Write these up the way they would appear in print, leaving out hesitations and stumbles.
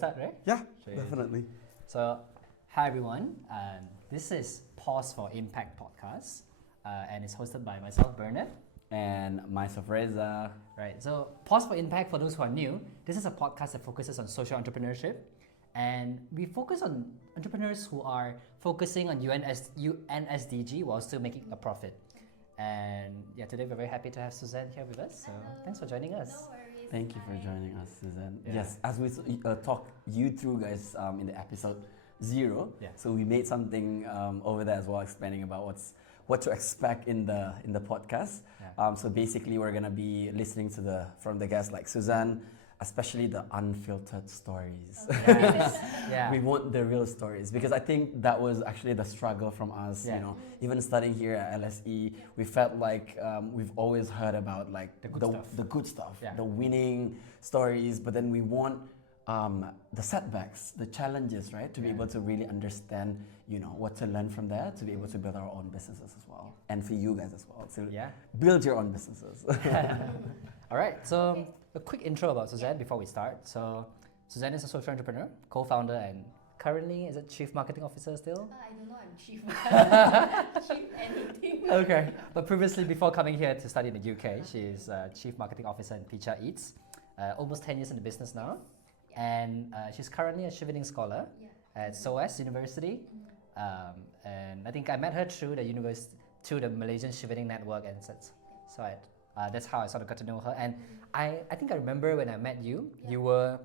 Start, right? Yeah, definitely. So, hi everyone. This is Pause for Impact podcast, and it's hosted by myself, Bernard. And myself, Reza. Right. So, Pause for Impact, for those who are new, this is a podcast that focuses on social entrepreneurship, and we focus on entrepreneurs who are focusing on UNSDG while still making a profit. And yeah, today we're very happy to have Suzanne here with us. So, thanks for joining us. No worries. Thank you for joining us, Suzanne. Yeah. Yes, as we talk you through, guys, in the episode 0. Yeah. So we made something over there as well, explaining about what to expect in the podcast. Yeah. So basically, we're gonna be listening to from the guests like Suzanne, especially the unfiltered stories. Yes. Yeah. We want the real stories because I think that was actually the struggle from us. Yeah. You know, even studying here at LSE, we felt like we've always heard about like The good stuff. Yeah. the winning stories, but then we want the setbacks, the challenges, right? To be able to really understand, what to learn from there, to be able to build our own businesses as well, and for you guys as well, to build your own businesses. All right. So a quick intro about Suzanne before we start. So Suzanne is a social entrepreneur, co-founder, and currently is it chief marketing officer still? I don't know, I'm chief. Chief anything. Okay. But previously, before coming here to study in the UK, she's chief marketing officer in PichaEats. Almost 10 years in the business now. And she's currently a Chevening scholar at SOAS University. And I think I met her through the Malaysian Chevening network, and so that's how I sort of got to know her. And I think I remember when I met you, you were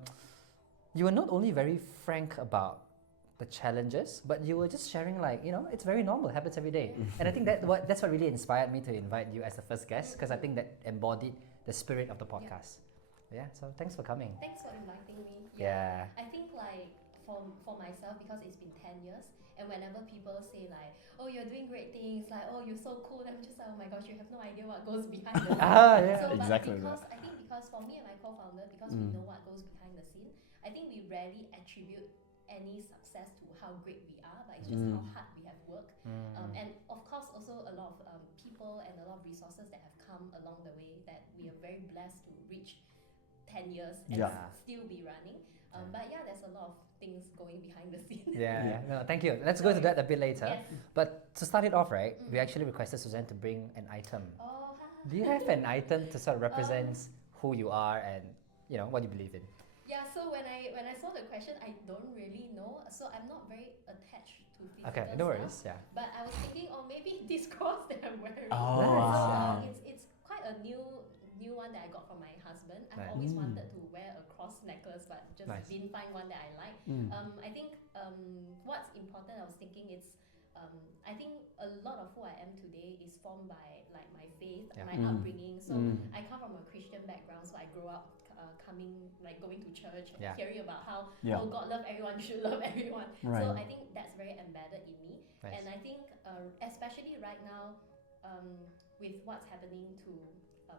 not only very frank about the challenges, but you were just sharing it's very normal, happens every day. And I think that's what really inspired me to invite you as the first guest, because I think that embodied the spirit of the podcast. Yeah, so thanks for coming. Thanks for inviting me. Yeah. I think for myself, because it's been 10 years, and whenever people say oh, you're doing great things, oh, you're so cool, I'm just like, oh my gosh, you have no idea what goes behind the scene. Yeah. So, Exactly. I think because for me and my co-founder, because we know what goes behind the scene, I think we rarely attribute any success to how great we are, but it's just how hard we have worked. And of course, also a lot of people and a lot of resources that have come along the way that we are very blessed to reach 10 years and still be running. But yeah, there's a lot of things going behind the scenes. Yeah. No, thank you. Let's go to that a bit later. Yes. But to start it off, right, we actually requested Suzanne to bring an item. Oh, Do you have an item to sort of represent who you are and what you believe in? yeah, so when I saw the question, I don't really know. So I'm not very attached to physical Okay, no worries. stuff. Yeah. But I was thinking, maybe this cross that I'm wearing. Oh, wow. So it's quite a new one that I got from my husband. I've Nice. always wanted to wear a cross necklace, but just Nice. didn't find one that I like. I think what's important, I was thinking I think a lot of who I am today is formed by my faith, my upbringing. So I come from a Christian background, so I grew up going to church, hearing about how God love everyone, should love everyone. Right. So I think that's very embedded in me. Nice. And I think especially right now, with what's happening to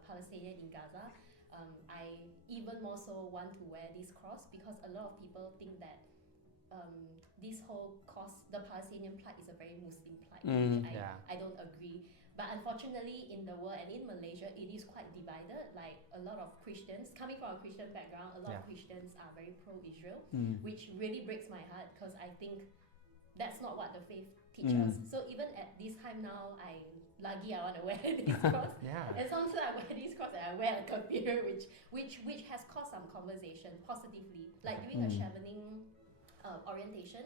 Palestinian in Gaza, I even more so want to wear this cross, because a lot of people think that this whole cause, the Palestinian plight, is a very Muslim plight, which I don't agree. But unfortunately, in the world and in Malaysia, it is quite divided. Like a lot of Christians, coming from a Christian background, a lot of Christians are very pro-Israel, which really breaks my heart, because I think that's not what the faith teaches. So even at this time now, I want to wear this cross. And sometimes I wear this cross and I wear a kafir, which has caused some conversation positively. Like during a Chevening orientation,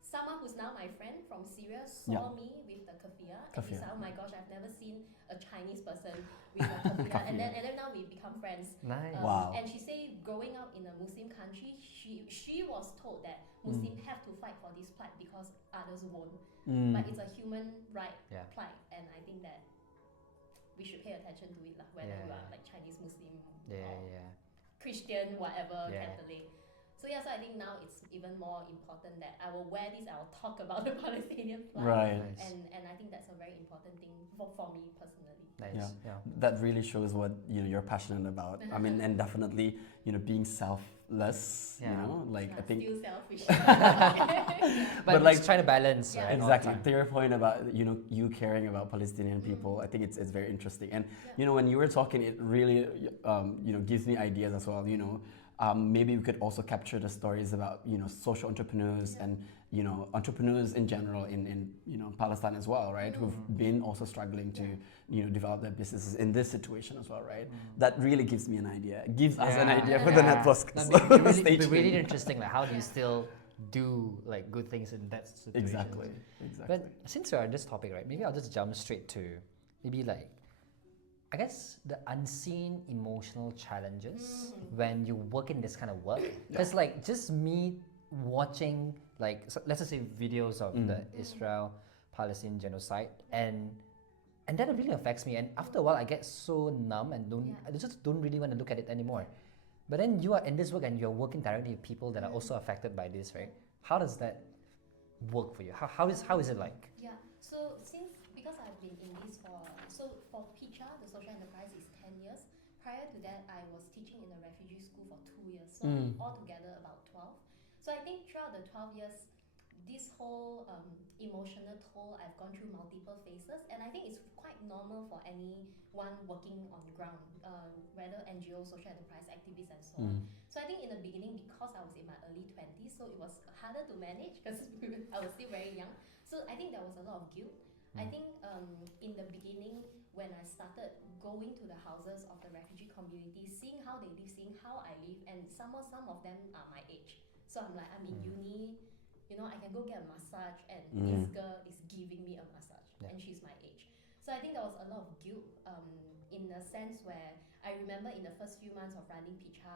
someone who's now my friend from Syria saw me with the kafir, and he said, oh my gosh, I've never seen a Chinese person with a kafir. and then now we become friends. Nice. Wow. And she said, growing up in a Muslim country, she was told that Muslims have to fight for this plight because others won't. But it's a human right plight, and I think that we should pay attention to it, whether you are like Chinese, Muslim, or Christian, whatever, Catholic. So so I think now it's even more important that I will wear this, I will talk about the Palestinian flag. Right. Nice. And I think that's a very important thing for me personally. Nice. Yeah. That really shows what you're passionate about. I mean, and definitely being selfless. I think still selfish. but like trying to balance. Yeah. Right, exactly. To your point about you caring about Palestinian people, I think it's very interesting. And when you were talking, it really gives me ideas as well. maybe we could also capture the stories about social entrepreneurs and entrepreneurs in general in Palestine as well, right? Who've been also struggling to develop their businesses in this situation as well, right? That really gives me an idea. Gives us an idea for the network. It'd be really interesting. Like, how do you still do like good things in that situation? Exactly. But since we're on this topic, right? Maybe I'll just jump straight to maybe like, I guess, the unseen emotional challenges when you work in this kind of work. Because like just me watching like let's just say videos of the Israel-Palestine genocide and that really affects me. And after a while, I get so numb and I just don't really want to look at it anymore. But then you are in this work and you're working directly with people that are also affected by this, right? How does that work for you? How is it like? Yeah. So because I've been in this for Picha, the social enterprise is 10 years. Prior to that, I was teaching in a refugee school for 2 years. So altogether about 12. So I think throughout the 12 years, this whole emotional toll, I've gone through multiple phases, and I think it's quite normal for anyone working on the ground, whether NGO, social enterprise activists, and so on. So I think in the beginning, because I was in my early 20s, so it was harder to manage because I was still very young. So I think there was a lot of guilt. I think in the beginning, when I started going to the houses of the refugee community, seeing how they live, seeing how I live, and some of them are my age. So I'm like, I'm in uni, I can go get a massage, and this girl is giving me a massage, and she's my age. So I think there was a lot of guilt in the sense where I remember in the first few months of running Picha,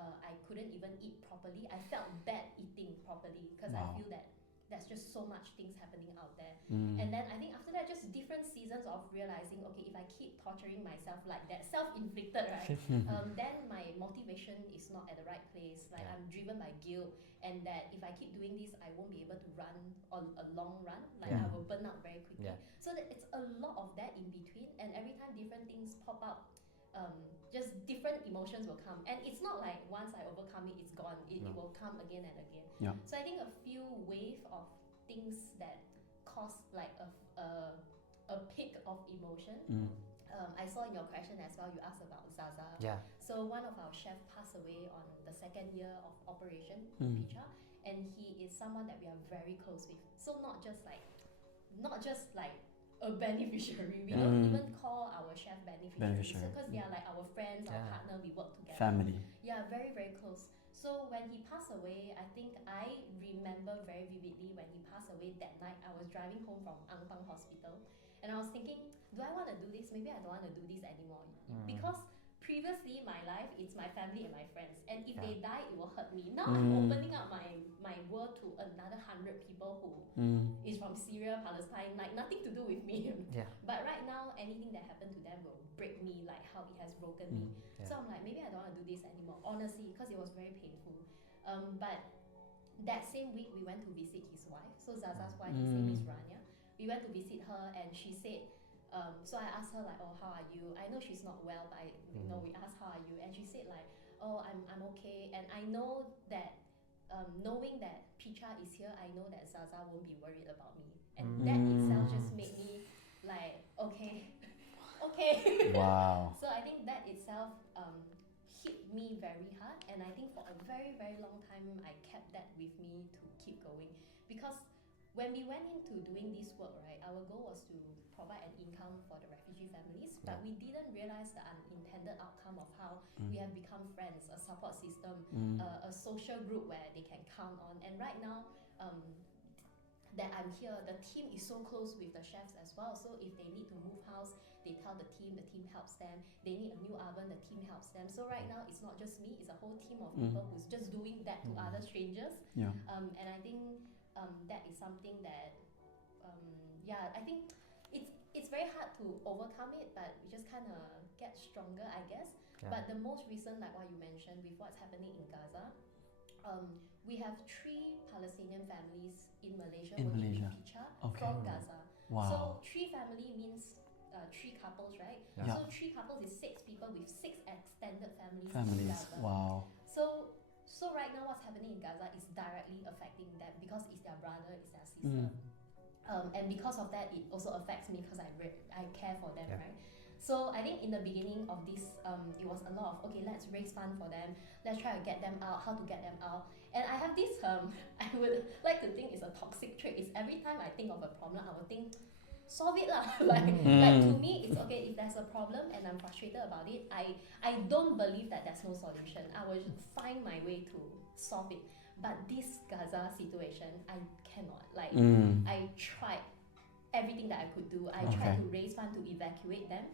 I couldn't even eat properly. I felt bad eating properly because I feel that there's just so much things happening out there. And then I think after that, just different seasons of realizing, okay, if I keep torturing myself like that, self-inflicted, right, then my motivation is not at the right place. Like I'm driven by guilt, and that if I keep doing this, I won't be able to run on a long run. Like I will burn out very quickly. So that it's a lot of that in between, and every time different things pop up, just different emotions will come, and it's not like once I overcome it, it's gone. It will come again and again. So I think a few wave of things that cause like a peak of emotion. I saw in your question as well, you asked about Zaza. So one of our chefs passed away on the second year of operation Picha, and he is someone that we are very close with. So not just like a beneficiary. We don't even call our chef beneficiaries because they are like our friends, our partner. We work together. Family. Yeah, very very close. So when he passed away, I think I remember very vividly when he passed away that night. I was driving home from Angpang Hospital, and I was thinking, do I want to do this? Maybe I don't want to do this anymore because previously my life it's my family and my friends, and if they die, it will hurt me. Now I'm opening up my world to another 100 people who is from Syria, Palestine, like nothing to do with me. But right now, anything that happened to them will break me, like how it has broken me. So I'm like, maybe I don't want to do this anymore, honestly, because it was very painful. But that same week, we went to visit his wife. So Zaza's wife, his name is Rania. We went to visit her, and she said, so I asked her like, oh, how are you? I know she's not well, but we asked how are you, and she said like, oh, I'm okay, and I know that knowing that Picha is here, I know that Zaza won't be worried about me, and that itself just made me like, okay, okay. Wow. So I think that itself hit me very hard, and I think for a very very long time I kept that with me to keep going, because when we went into doing this work, right, our goal was to provide an income for the refugee families, but we didn't realize the unintended outcome of how we have become friends, a support system, a social group where they can count on. And right now, that I'm here, the team is so close with the chefs as well. So if they need to move house, they tell the team helps them. They need a new oven, the team helps them. So right now, it's not just me, it's a whole team of people who's just doing that to other strangers. And I think that is something that, I think it's very hard to overcome it, but we just kind of get stronger, I guess. But the most recent, like what you mentioned, with what's happening in Gaza, we have 3 Palestinian families in Malaysia working with Picha from Gaza. So 3 family means 3 couples, right? So 3 couples is 6 people with 6 extended families in Gaza. So right now what's happening in Gaza is directly affecting them because it's their brother, it's their sister. And because of that, it also affects me because I care for them, right? So I think in the beginning of this, it was a lot of, okay, let's raise fund for them, let's try to get them out, how to get them out. And I have this, I would like to think it's a toxic trait, is every time I think of a problem, I would think, solve it lah. like to me, it's okay if there's a problem and I'm frustrated about it. I don't believe that there's no solution. I will find my way to solve it. But this Gaza situation, I cannot. Like I tried everything that I could do. I tried to raise funds to evacuate them.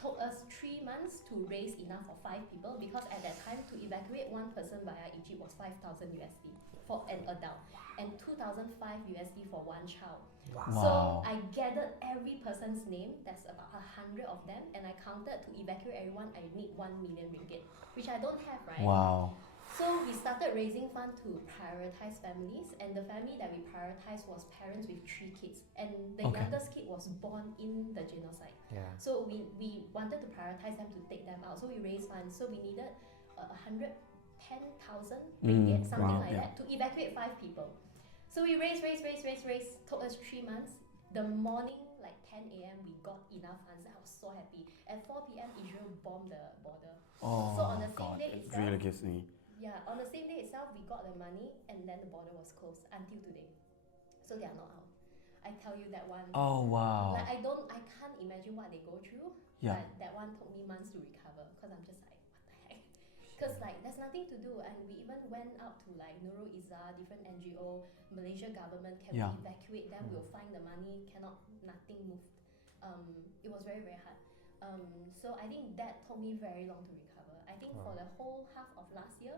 Took us 3 months to raise enough for 5 people, because at that time to evacuate one person via Egypt was 5,000 USD for an adult and 2,005 USD for one child. Wow. So I gathered every person's name, that's about 100 of them, and I counted to evacuate everyone, I need 1 million ringgit, which I don't have, right? Wow. So we started raising funds to prioritize families, and the family that we prioritized was parents with 3 kids, and the youngest kid was born in the genocide. Yeah. So we wanted to prioritize them to take them out. So we raised funds. So we needed 110,000 ringgit, something like that, to evacuate 5 people. So we raised. Took us 3 months. The morning, like 10 a.m., we got enough funds. I was so happy. At 4 p.m., Israel bombed the border. Oh, So on the same God, day it itself, really gives me. yeah, on the same day itself, we got the money, and then the border was closed until today. So they are not out. I tell you that one. Oh, wow. Like I can't imagine what they go through. Yeah. But that one took me months to recover, because I'm just like, what the heck? Because like there's nothing to do, and we even went out to like Nurul Izzah, different NGO, Malaysia government. Can we evacuate them? We'll find the money. Cannot, nothing moved. It was very very hard. So I think that took me very long to recover. I think for the whole half of last year,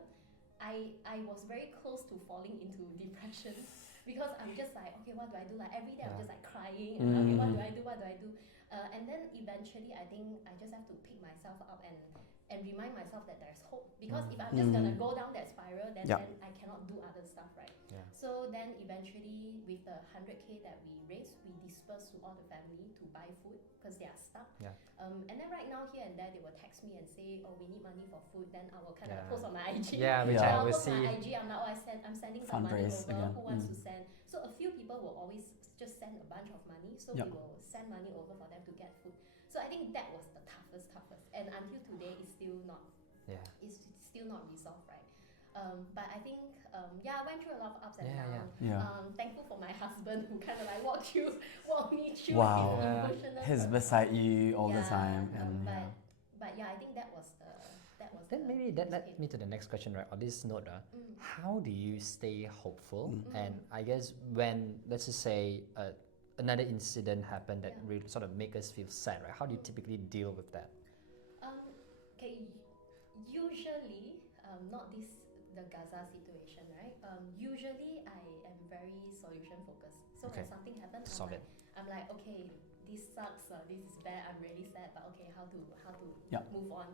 I was very close to falling into depression, because I'm just like, okay, what do I do? Like every day I'm just like crying, and okay, what do I do? And then eventually I think I just have to pick myself up and remind myself that there's hope, because if I'm just gonna go down that spiral, then I cannot do other stuff, right? Yeah. So then eventually with the 100K that we raised, we dispersed to all the family to buy food, because they are stuck. Yeah. And then right now here and there they will text me and say, oh, we need money for food. Then I will kind of post on my IG. Yeah, which I'll I will post on see. my IG. I'm like, oh, I'm sending some money Fundraise over. again. Who wants to send? So a few people will always just send a bunch of money. So we will send money over for them to get food. So I think that was the toughest. And until today, it's still not. Yeah. It's still not resolved, right? But I think, I went through a lot of ups and downs. Thankful for my husband, who kind of like walked me through Wow. his emotional. He's beside you all the time, and But yeah, I think that was Then maybe that led me to the next question, right? On this note, how do you stay hopeful? And I guess when, let's just say, another incident happened that really sort of make us feel sad, right? How do you typically deal with that? Okay, usually, not the Gaza situation, right? Usually I am very solution focused. So when something happens, I'm like, okay, this sucks, this is bad, I'm really sad, but okay, how to move on.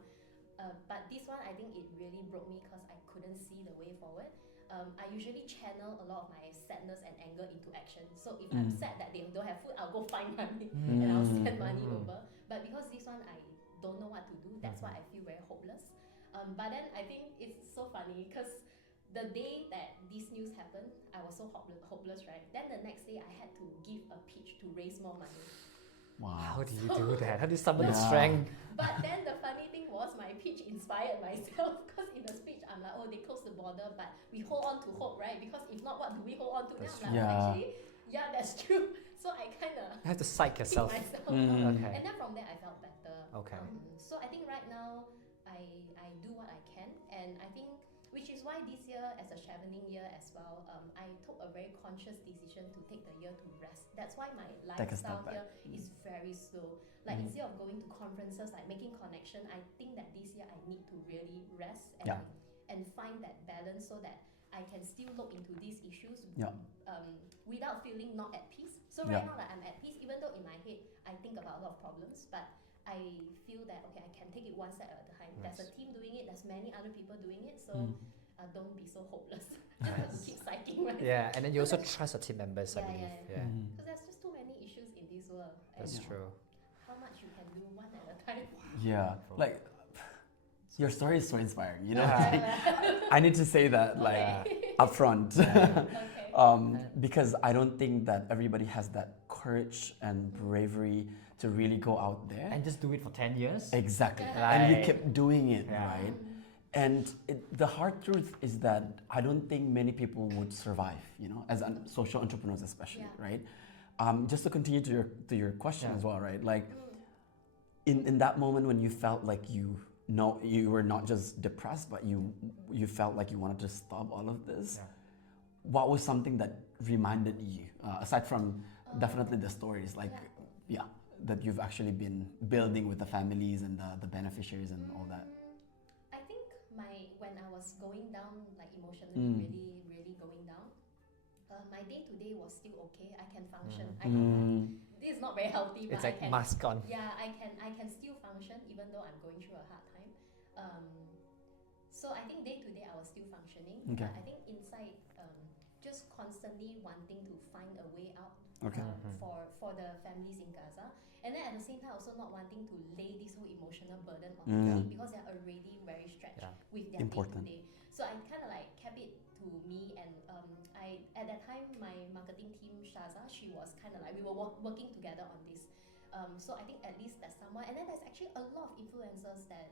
But this one, I think it really broke me, because I couldn't see the way forward. I usually channel a lot of my sadness and anger into action. So if I'm sad that they don't have food, I'll go find money and I'll send money over. But because this one, I don't know what to do, that's why I feel very hopeless. But then I think it's so funny, because the day that this news happened, I was so hopeless, right? Then the next day, I had to give a pitch to raise more money. Wow. How do you do that? How do you summon the strength? But then the funny thing was, my pitch inspired myself, because in the speech I'm like, oh, they closed the border, but we hold on to hope, right? Because if not, what do we hold on to? Now I'm like, actually, that's true. So I kind of You have to psych yourself. myself up. Okay. And then from there I felt better. Okay. So I think right now I do what I can, and I think, which is why this year, as a chevening year as well, I took a very conscious decision to take the year to rest. That's why my lifestyle here is very slow. Like instead of going to conferences, like making connection, I think that this year I need to really rest and find that balance, so that I can still look into these issues without feeling not at peace. So right now, like, I'm at peace, even though in my head I think about a lot of problems, but I feel that, okay, I can take it one step at a time. There's a team doing it, there's many other people doing it, so don't be so hopeless. Just have to keep psyching myself. Yeah, and then you also trust your team members, I believe. Because there's just too many issues in this world. That's and true. How much you can do one at a time. Yeah, like your story is so inspiring. You know, I need to say that upfront. Because I don't think that everybody has that courage and bravery to really go out there. And just do it for 10 years. Exactly. Yeah. And you Right. kept doing it, Yeah. right? And the hard truth is that I don't think many people would survive, as social entrepreneurs especially, Yeah. right? Just to continue to your question Yeah. as well, right? Like in that moment when you felt like you were not just depressed, but you felt like you wanted to stop all of this. Yeah. What was something that reminded you, aside from definitely the stories, like that you've actually been building with the families and the beneficiaries and all that? I think when I was going down, like emotionally, really going down, my day to day was still okay. I can function. I can, this is not very healthy, but It's I like can. mask on. Yeah, I can still function even though I'm going through a hard time. So I think day to day I was still functioning. Okay. But I think inside, just constantly wanting to find a way out Okay. for the families in Gaza, and then at the same time also not wanting to lay this whole emotional burden on them because they're already very stretched with their Important. day to day. So I kind of like kept it to me, and I at that time my marketing team Shaza, she was kind of like we were working together on this. So I think at least that's someone, and then there's actually a lot of influencers that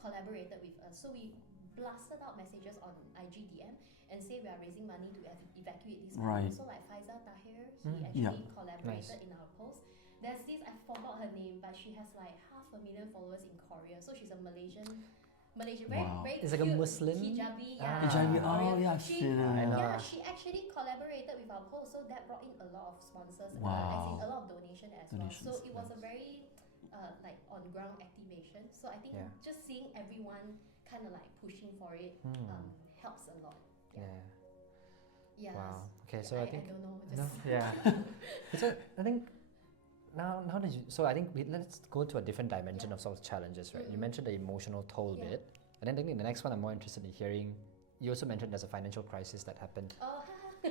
collaborated with us. So we blasted out messages on IGDM and say we are raising money to evacuate these people. Right. So like Faizal Tahir, he actually collaborated Nice. in our post. There's this, I forgot her name, but she has like 500,000 followers in Korea. So she's a Malaysian, very Wow. very It's like a cute Muslim? hijabi, Hijabi, Korean. yeah, She, I know. yeah, she actually collaborated with our post, so that brought in a lot of sponsors, as Wow. in a lot of donation as well. So Donations, it was a very like on ground activation. So I think just seeing everyone kind of like pushing for it helps a lot. Yeah. Yeah. Wow. Okay, so I think don't know. no, Just yeah. So I think now did you? So I think let's go to a different dimension of sort of challenges, right? You mentioned the emotional toll bit, and then I think the next one I'm more interested in hearing. You also mentioned there's a financial crisis that happened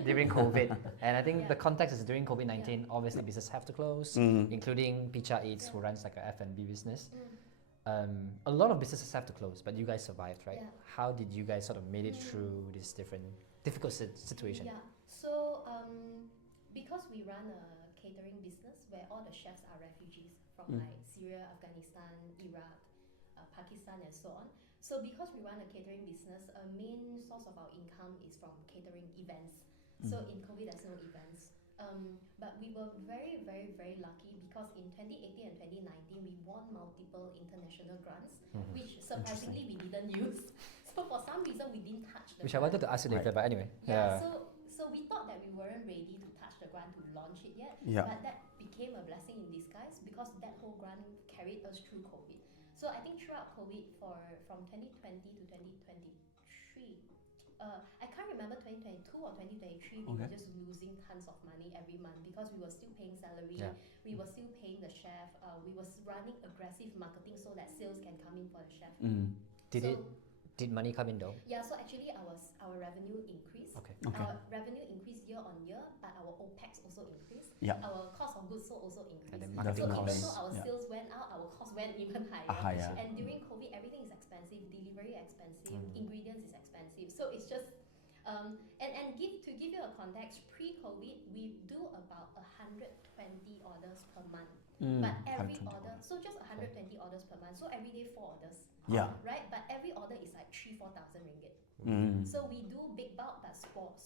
during COVID, and I think the context is during COVID-19. Obviously, businesses have to close, including PichaEats, who runs like a F&B business. A lot of businesses have to close, but you guys survived, right? Yeah. How did you guys sort of made it through this difficult situation? Yeah. So because we run a catering business where all the chefs are refugees from like Syria, Afghanistan, Iraq, Pakistan, and so on. So because we run a catering business, a main source of our income is from catering events. So in COVID, there's no events. But we were very, very, very lucky because in 2018 and 2019, we won multiple international grants, which surprisingly we didn't use. So for some reason, we didn't touch the Which I wanted to ask you later, but anyway. Yeah. So we thought that we weren't ready to touch the grant to launch it yet. Yeah. But that became a blessing in disguise because that whole grant carried us through COVID. So I think throughout COVID from 2020 to 2023, I can't remember 2022 or 2023, we were just losing tons of money every month because we were still paying salary, we were still paying the chef, we were running aggressive marketing so that sales can come in for the chef. Did money come in though? Yeah, so actually our revenue increased. Okay. Our revenue increased year on year, but our OPEX also increased. Yeah. Our cost of goods sold also increased. And then So marketing even costs. though our sales went out, our cost went even higher. Higher. And during COVID, everything is expensive, delivery expensive, ingredients is expensive. So it's just and to give you a context, pre-COVID we do about 120 orders per month. But every 120 order, so just 120 orders per month. So every day 4 orders. Yeah. Right? But every order is like 3,000-4,000 ringgit. So we do big bulk but small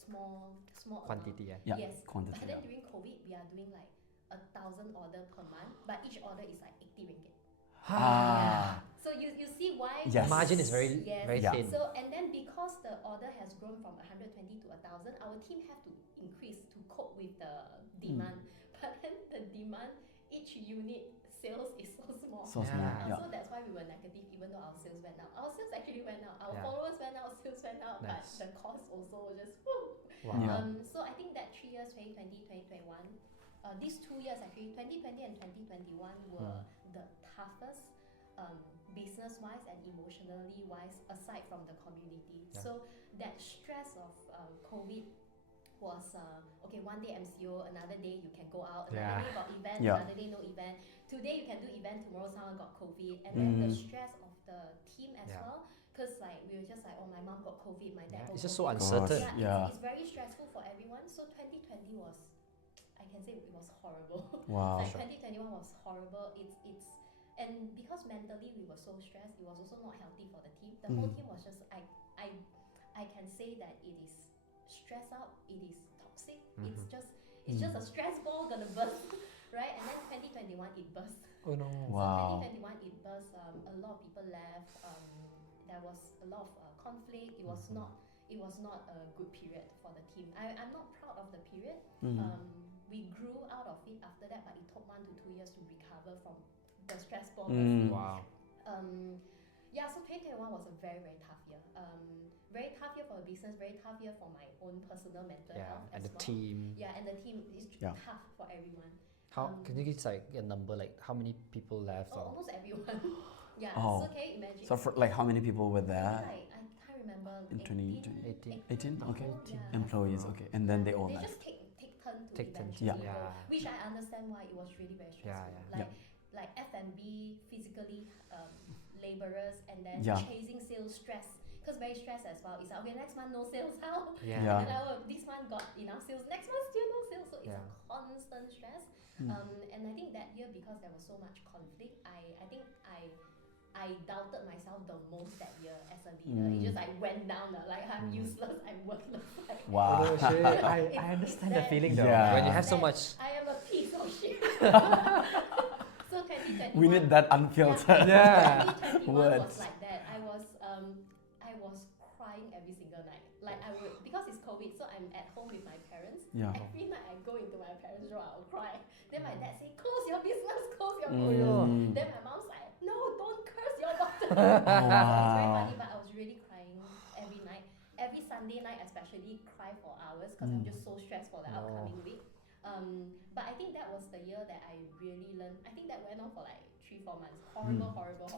Quantity, amount. Yeah. Yes. Quantity, But then during COVID we are doing like 1,000 order per month, but each order is like 80 ringgit. So you see why Yes. Margin is very thin. So and then because the order has grown from 120 to 1,000, our team have to increase to cope with the demand. But then the demand, each unit sales is so small. So small. Yeah. So that's why we were negative even though our sales went up. Our sales actually went up. Our Yeah. followers went up, sales went up, Nice. but the cost also just whoo. Wow. Yeah. So I think that 3 years, 2020, 2021, these 2 years actually, 2020 and 2021 were the toughest business-wise and emotionally wise aside from the community. Yeah. So that stress of COVID was okay, one day MCO, another day you can go out, another day got event, another day no event. Today you can do event, tomorrow someone got COVID, and then the stress of the team as well, because like we were just like, oh, my mom got COVID, my dad got It's just COVID. so uncertain. It's very stressful for everyone. So 2020 was, I can say it was horrible. Wow. Like 2021 was horrible. And because mentally we were so stressed, it was also not healthy for the team. The whole team was just I can say that it is stressed out. It is toxic. It's just a stress ball gonna burst, right? And then 2021 it burst. Oh no. Wow. So 2021 it burst. A lot of people left. There was a lot of conflict. It was not a good period for the team. I'm not proud of the period. We grew out of it after that, but it took 1 to 2 years to recover from the stress ball. Wow. Yeah, so 2021 was a very, very tough year. Very tough year for the business, very tough year for my own personal mental health and as the well. team. Yeah, and the team is tough for everyone. How can you give like a number, like how many people left? Or? Almost everyone. Yeah. Oh. So can you imagine? So for like how many people were there? Like, I can't remember. In 18? 18? Okay. Yeah. Employees, okay. And then they all They left. just take turn to Take turn to- eventually Yeah. go, which I understand why it was really very stressful. Yeah. Like F&B, physically laborers, and then Yeah. chasing sales stress. Because very stressed as well. It's like, okay, next month no sales, how? Yeah. Yeah. And then, oh, this month got enough sales, next month still no sales. So it's Yeah. a constant stress. And I think that year, because there was so much conflict, I think I doubted myself the most that year as a leader. It just like went down, like I'm useless, I'm worthless. Like, Wow. Oh, shit. I understand the that- feeling though. Yeah. When you have so that much. I am a piece of shit. So 2021. We need that unfiltered. Yeah. 2021 Words. was like that. I was crying every single night. Like I would, because it's COVID, so I'm at home with my parents. Yeah. Every night I go into my parents' room, I'll cry. Then my dad say, "Close your business, close your business." Then my mom's like, "No, don't curse your daughter." So it's very funny, but I was really crying every night. Every Sunday night, especially, cry for hours because I'm just so stressed for the upcoming week. But I think that was the year that I really learned. I think that went on for like 3-4 months. Horrible.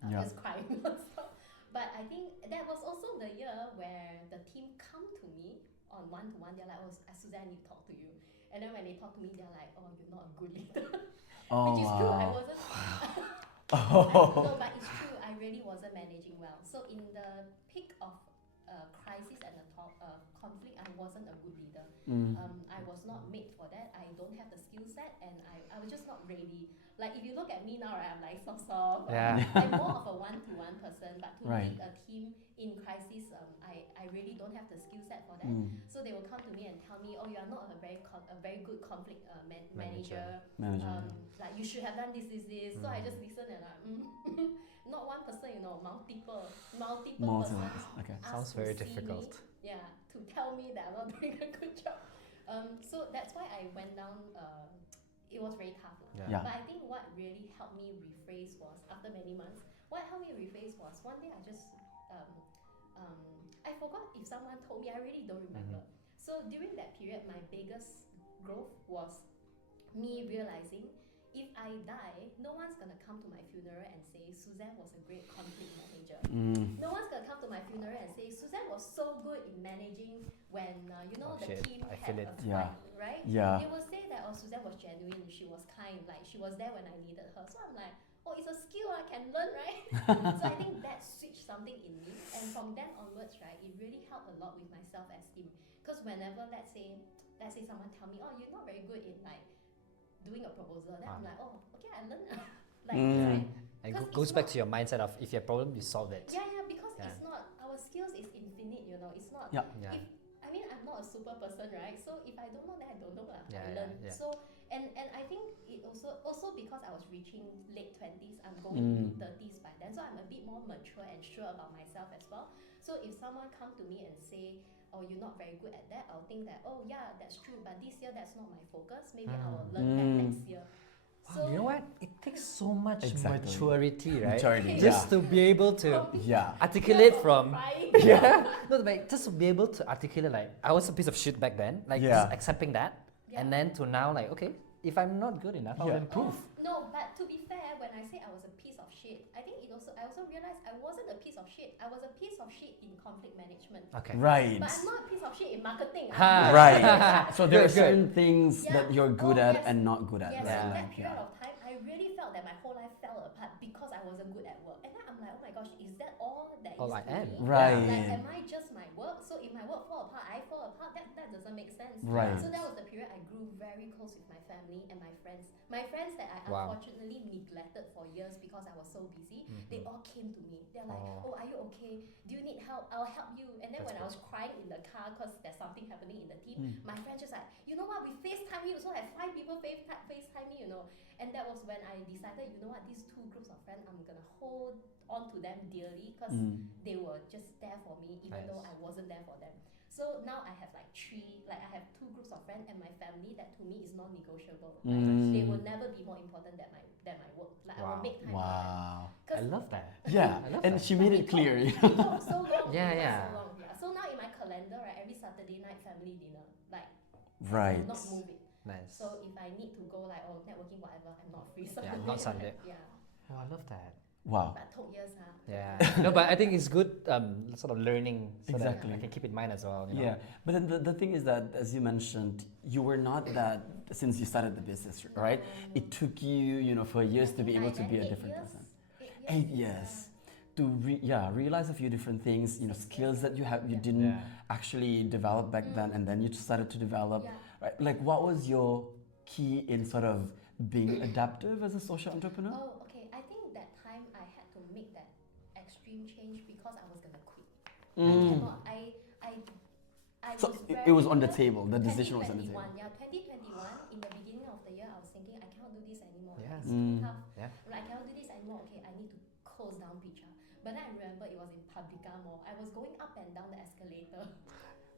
Yeah. Just crying nonstop. But I think that was also the year where the team come to me on one-to-one. They're like, "Oh, Suzanne, need to talk to you." And then when they talk to me, they're like, "Oh, you're not a good leader." Oh, Which is true. I wow. wasn't. No, but it's true. I really wasn't managing well. So in the peak of crisis and the top conflict, I wasn't a good leader. I was not made for that. I don't have the skill set, and I was just not ready. Like if you look at me now, right, I'm like soft. Yeah. I'm more of a one-to-one person, but to Right. lead a team in crisis, I really don't have the skill set for that. So they will come to me and tell me, "Oh, you are not a very good conflict manager. Like you should have done this. So I just listen and like, not one person, multiple persons. Okay. ask Sounds to very see difficult. Me, to tell me that I'm not doing a good job. So that's why I went down. It was very tough. Yeah. But I think what really helped me rephrase was, after many months, what helped me rephrase was one day I just I forgot if someone told me. I really don't remember. So during that period, my biggest growth was me realizing, if I die, no one's gonna come to my funeral and say Suzanne was a great conflict manager. No one's gonna come to my funeral and say Suzanne was so good in managing when the team I had feel a it. fight, right? Yeah. They will say that Suzanne was genuine, she was kind, like she was there when I needed her. So I'm like, oh, it's a skill I can learn, right? So I think that switched something in me, and from then onwards, right, it really helped a lot with my self-esteem. Because whenever let's say someone tell me, oh, you're not very good in like doing a proposal, then I'm like, oh, okay, I learned. Right? And Because goes it's back not- to your mindset of, if you have a problem, you solve it. Yeah, because it's not, our skills is infinite, it's not. Yeah. Yeah. I'm not a super person, right? So if I don't know, then I don't know. I Yeah, learn. yeah. So and I think it also because I was reaching late 20s, I'm going into 30s by then, so I'm a bit more mature and sure about myself as well. So if someone come to me and say, oh, you're not very good at that, I'll think that, oh yeah, that's true, but this year that's not my focus. Maybe I will learn that next year. Wow, you know what? It takes so much Exactly. maturity, right? Maturity, Just yeah. to be able to Yeah. articulate Yeah, from. crying. Yeah. No, but just to be able to articulate, like, I was a piece of shit back then, like, Yeah. just accepting that. Yeah. And then to now, like, okay, if I'm not good enough, I'll Yeah. improve. No, but to be fair, when I say I was a piece of shit, I think I also realized I wasn't a piece of shit. I was a piece of shit in conflict management. Okay. Right. But I'm not a piece of shit in marketing. Ha. Right. So there are Good, good. certain things Yeah. that you're good Oh, at yes. and not good at. Yes, right? in Yeah. that Like, period of time, I really felt that my whole life fell apart because I wasn't good at work. And then I'm like, oh my gosh, is that all that All is I to am. me? Right. Like, am I just my work? So if my my work fall apart, I fall apart. That doesn't make sense. Right. So that was the period I grew very close with my family and my friends. My friends that I Wow. unfortunately neglected for years because I was so busy, they all came to me. They're like, Oh. oh, are you okay? Do you need help? I'll help you. And then That's when I was crying in the car because there's something happening in the team, my friends just like, you know what, we FaceTime you. So like 5 people FaceTime me, you know. And that was when I decided, you know what, these two groups of friends, I'm gonna hold on to them dearly because they were just there for me even though I wasn't there for them. So now I have like I have two groups of friends and my family that to me is non-negotiable. Like, they will never be more important than my work. Like I will make time for them. Wow. I love that. Yeah, I love and that. she made it clear. We talk so long. Yeah, we talk yeah. So long. Yeah. So now in my calendar, right, every Saturday night family dinner. Like I Right. will not move it. Nice. So if I need to go like networking whatever, I'm not free Saturday. Yeah, not Sunday. Yeah. Oh, I love that. Wow. But took years, huh? Yeah. No, but I think it's good sort of learning so Exactly. that I can keep in mind as well. You know? Yeah, but then the thing is that, as you mentioned, you were not that since you started the business, right? It took you, for years to be able to be a different person. 8 years. To realize a few different things, skills that you didn't actually develop back then, and then you started to develop. Right? Like, what was your key in sort of being adaptive as a social entrepreneur? Oh, okay. I think that time I had to make that extreme change because I was gonna quit. I cannot. I So was it was on the very- table. The decision was on the table. 2021. In the beginning of the year, I was thinking I cannot do this anymore. Yes. It's too tough. Yeah. Like, I cannot do this anymore. Okay, I need to close down Picha. But then I remember it was in Publica Mall. I was going up and down the escalator.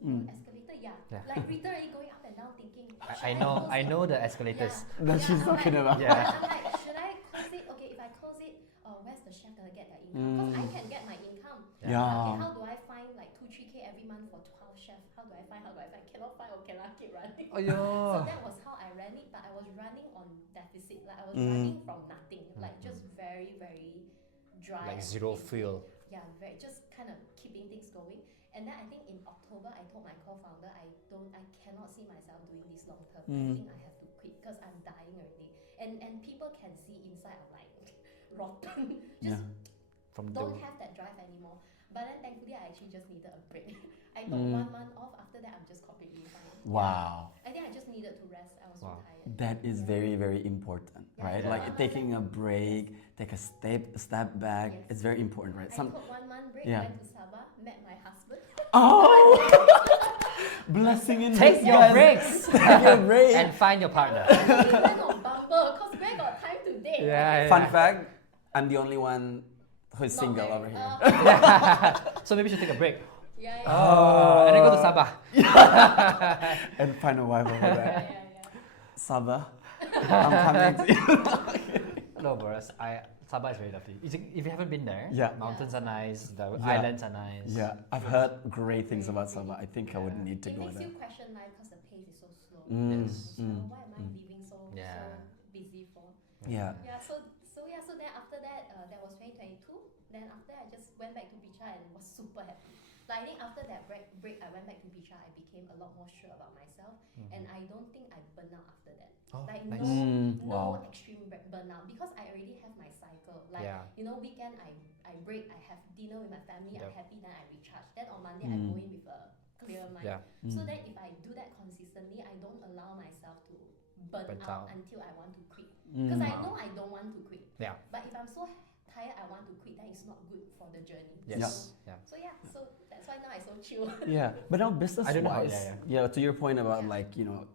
Escalator, yeah. Like literally going up and down, thinking. I know the escalators. That she's I'm talking like, about. Yeah. I'm like, should I close it? Okay, if I close it, where's the chef gonna get their income? Because I can get my income. Yeah. Okay, how do I find like 2-3K every month for 12 chefs? How do I find? Cannot find. Okay, I keep running. Oh, yeah. So that was how I ran it, but I was running on deficit. Like I was running from nothing, like just very, very dry. Like zero activity. fuel. Yeah, just kind of keeping things going. And then I think in October, I told my co-founder, I cannot see myself doing this long term. I think I have to quit because I'm dying already. And people can see inside I'm like rotten. Just From don't the have that drive anymore. But then thankfully, I actually just needed a break. I took 1 month off. After that, I'm just completely fine. Wow. I think I just needed to rest. I was so tired. That is very, very important, right? Yeah. Like taking a break, take a step back. Yes. It's very important, right? I took 1 month break, Yeah. went to Sabah, met my husband. Oh, blessing in take your disguise. breaks Take your break. and find your partner. I only went on Bumble because where got time to date? Yeah. Fun fact: I'm the only one who is Not single married. over here. So maybe you should take a break. Yeah. And then go to Sabah. And find a wife over there. Yeah. Sabah, I'm coming to you. No, Boris. Sabah is very lovely. If you haven't been there, Yeah. mountains are nice, the Yeah. islands are nice. Yeah, I've heard great things about Sabah. I think I would need to It go makes there. you question life because the pace is so slow. Yes. Why am I living so busy for? Yeah. Yeah. So then after that, that was 2022. Then after I just went back to Picha and was super happy. Like I think after that break, I went back to Picha. I became a lot more sure about myself, and I don't think I burned out after that. Oh, Like nice. no Wow. extreme burnout because I already have my cycle. Like Yeah. weekend I break, I have dinner with my family, I'm Yep. happy, then I recharge. Then on Monday I go in with a clear mind. Yeah. So then if I do that consistently, I don't allow myself to burn Burnt out out. until I want to quit. Because I know I don't want to quit. Yeah. But if I'm so tired I want to quit, then it's not good for the journey. Yes. Yeah. So that's why now I so chill. Yeah, but now business I don't know how- wise, to your point about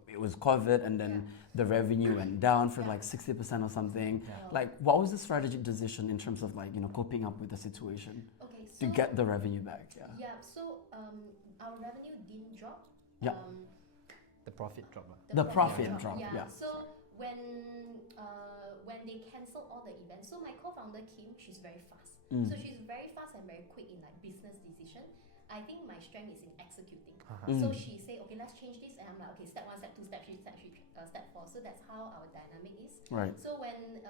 it was COVID and then the revenue went down for like 60% or something. Yeah. Like, what was the strategic decision in terms of coping up with the situation Okay, so to get the revenue back? Yeah. yeah, so our revenue didn't drop. Yeah. The profit drop. The profit drop, Yeah. yeah. So when they cancelled all the events, so my co-founder Kim, she's very fast. So she's very fast and very quick in like business decision. I think my strength is in executing. So she say, okay, let's change this, and I'm like, okay, step 1, step 2, step 3, step 4. So that's how our dynamic is. Right. So when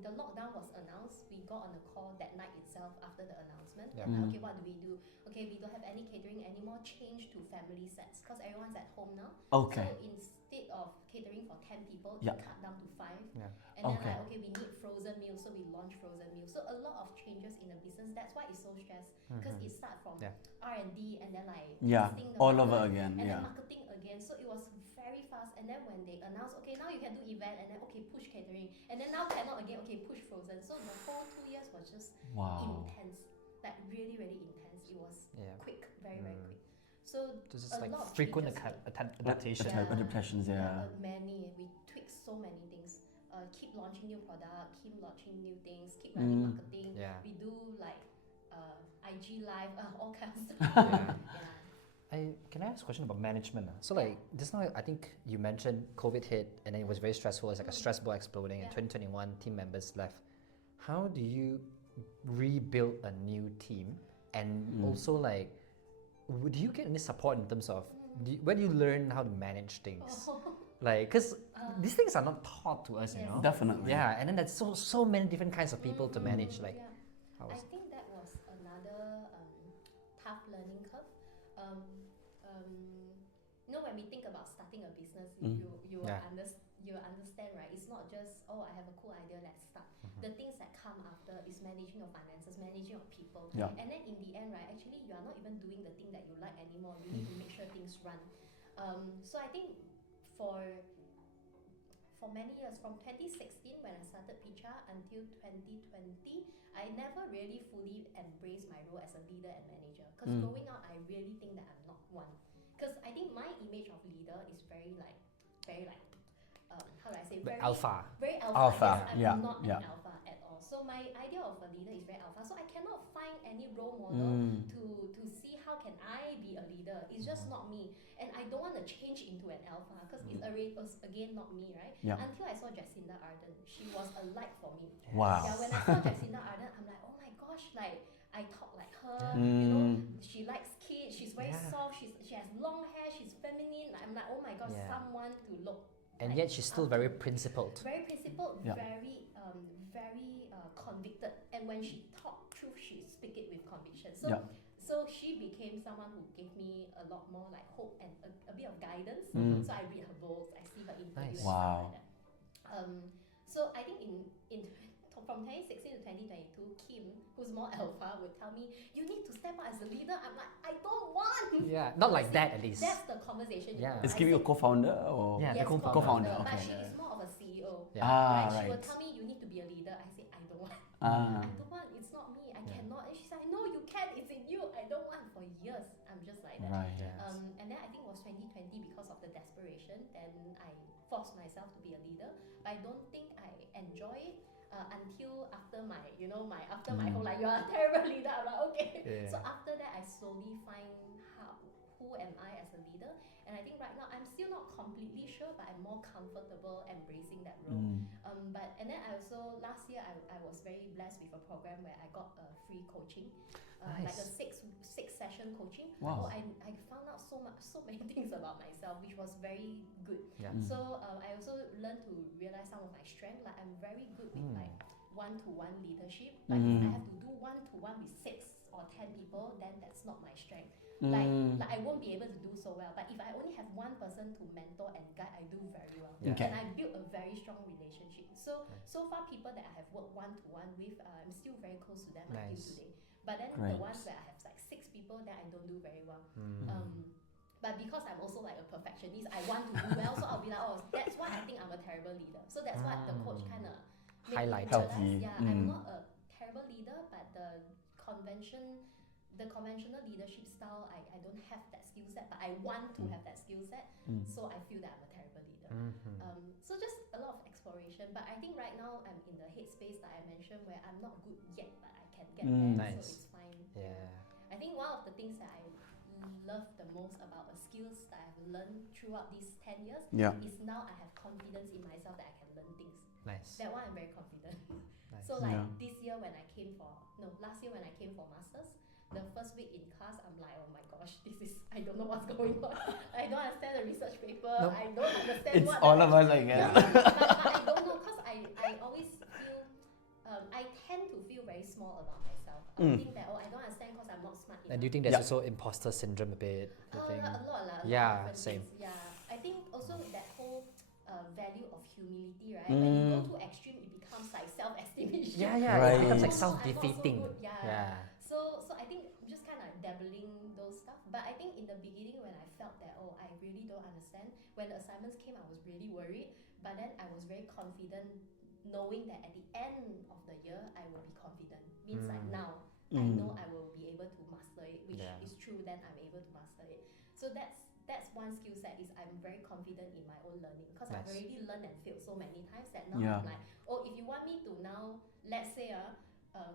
the lockdown was announced, we got on a call that night itself after the announcement. Yeah. Like, okay, what do we do? Okay, we don't have any catering anymore. Change to family sets because everyone's at home now. Okay. So instead of catering for 10 people, Yeah. we cut down to 5. Yeah. And then Okay. like, okay, we need frozen meals, so we launch frozen meals. So a lot of changes in the business. That's why it's so stressed, because it starts from R&D and then like Yeah, testing the all market, over again, and yeah. then marketing again. So it was very fast. And then when they announced, okay, now you can do event, and then okay, push catering, and then now cannot again, okay, push frozen. So the whole 2 years was just intense, like really, really intense. It was quick, very, very quick. So Just a like lot of frequent changes adaptation. Adaptations, yeah. many. We tweak so many things. Keep launching new product, keep launching new things, keep running marketing. Yeah. We do like IG live, all kinds of stuff. Yeah. Can I ask a question about management? So like just now, I think you mentioned COVID hit and then it was very stressful. It's like a stress ball exploding. And 2021 team members left. How do you rebuild a new team? And also like, do you get any support in terms of where do you learn how to manage things? Like, because these things are not taught to us, you know. Definitely. Yeah, and then there's so many different kinds of people to manage. Like, how I was think that was another tough learning curve. You know, when we think about starting a business, you understand, right? It's not just, oh, I have a cool idea, let's start. The things that come after is managing your finances, managing your people, and then in the end, right, actually you are not even doing the thing that you like anymore. You need to make sure things run. So I think for many years, from 2016 when I started Picha until 2020, I never really fully embraced my role as a leader and manager. Because growing up, I really think that I'm not one. Because I think my image of leader is very like, how do I say? Very alpha. Very alpha. Yes, I'm not yeah. an alpha at all. So my idea of a leader is very alpha. So I cannot find any role model to see how can I be a leader. It's just not me. And I don't want to change into an alpha because it's again not me, right? Yeah. Until I saw Jacinda Ardern. She was a light for me. Wow. Yeah, when I saw Jacinda Ardern, I'm like, oh my gosh, like I talk like her, you know, she likes kids, she's very soft, she has long hair, she's feminine. I'm like, oh my gosh, someone to look. And like, yet she's still very principled. Very principled, very convicted. And when she talk truth, she speak it with conviction. So she became someone who gave me a lot more like hope and a bit of guidance. So I read her books, I see her interview and stuff like that. So I think from 2016 to 2022, Kim, who's more alpha, would tell me, you need to step up as a leader. I'm like, I don't want. Yeah, not like that at least. That's the conversation. Is Kim your co-founder or? Yeah, yes, the co-founder. But Okay. she is more of a CEO. Yeah. Right? She will tell me, you need to be a leader. I say, I don't want. I don't want. It's not me. I cannot. And she's like, no, you can. It's in you. I don't want. For years, I'm just like that. Right. And then I think it was 2020 because of the desperation. Then I forced myself to be a leader. But I don't think I enjoy it. Until after my whole like, you are a terrible leader. I'm like, okay. So after that, I slowly find who am I as a leader. And I think right now, I'm still not completely sure, but I'm more comfortable embracing that role. And then I also, last year, I was very blessed with a program where I got free coaching. Like a six session coaching. Wow. Oh, I found out so many things about myself, which was very good. So I also learned to realize some of my strengths. Like I'm very good with like one-to-one leadership. But if I have to do one-to-one with 6 or 10 people, then that's not my strength. Like I won't be able to do so well. But if I only have one person to mentor and guide, I do very well. And I built a very strong relationship. So far, people that I have worked one-to-one with, I'm still very close to them until today. But then the ones where I have like 6 people, then I don't do very well. But because I'm also like a perfectionist, I want to do well, so I'll be like, oh, that's why I think I'm a terrible leader. So that's what the coach kind of made me realize. Yeah, I'm not a terrible leader, but the conventional leadership style, I don't have that skill set, but I want to have that skill set. So I feel that I'm a terrible leader. So just a lot of exploration. But I think right now I'm in the headspace that I mentioned where I'm not good yet, but I can get there, so it's fine. I think one of the things that I love the most about the skills that I've learned throughout these 10 years is now I have confidence in myself that I can learn things. That one I'm very confident. So like last year when I came for masters, the first week in class I'm like, oh my gosh, I don't know what's going on. I don't understand the research paper. I don't understand it's all of us, I guess. But I don't know because I always feel I tend to feel very small about myself. I think that I don't understand because I'm not smart enough. And do you think there's also imposter syndrome a bit? A lot Yeah, of same. things. Yeah, I think also that whole value of humility, right? When you go to extreme, it becomes like self-estimation. Yeah, Right. it becomes like Oh, no, I'm not so self-defeating. good. Yeah. Yeah. So I think I'm just kind of dabbling those stuff. But I think in the beginning when I felt that, oh, I really don't understand, when the assignments came, I was really worried. But then I was very confident knowing that at the end of the year, I will be confident. Means like now, I know I will be able to master it, which is true, then I'm able to master it. So that's one skill set is I'm very confident in my own learning because I've already learned and failed so many times that now I'm like, oh, if you want me to now, let's say,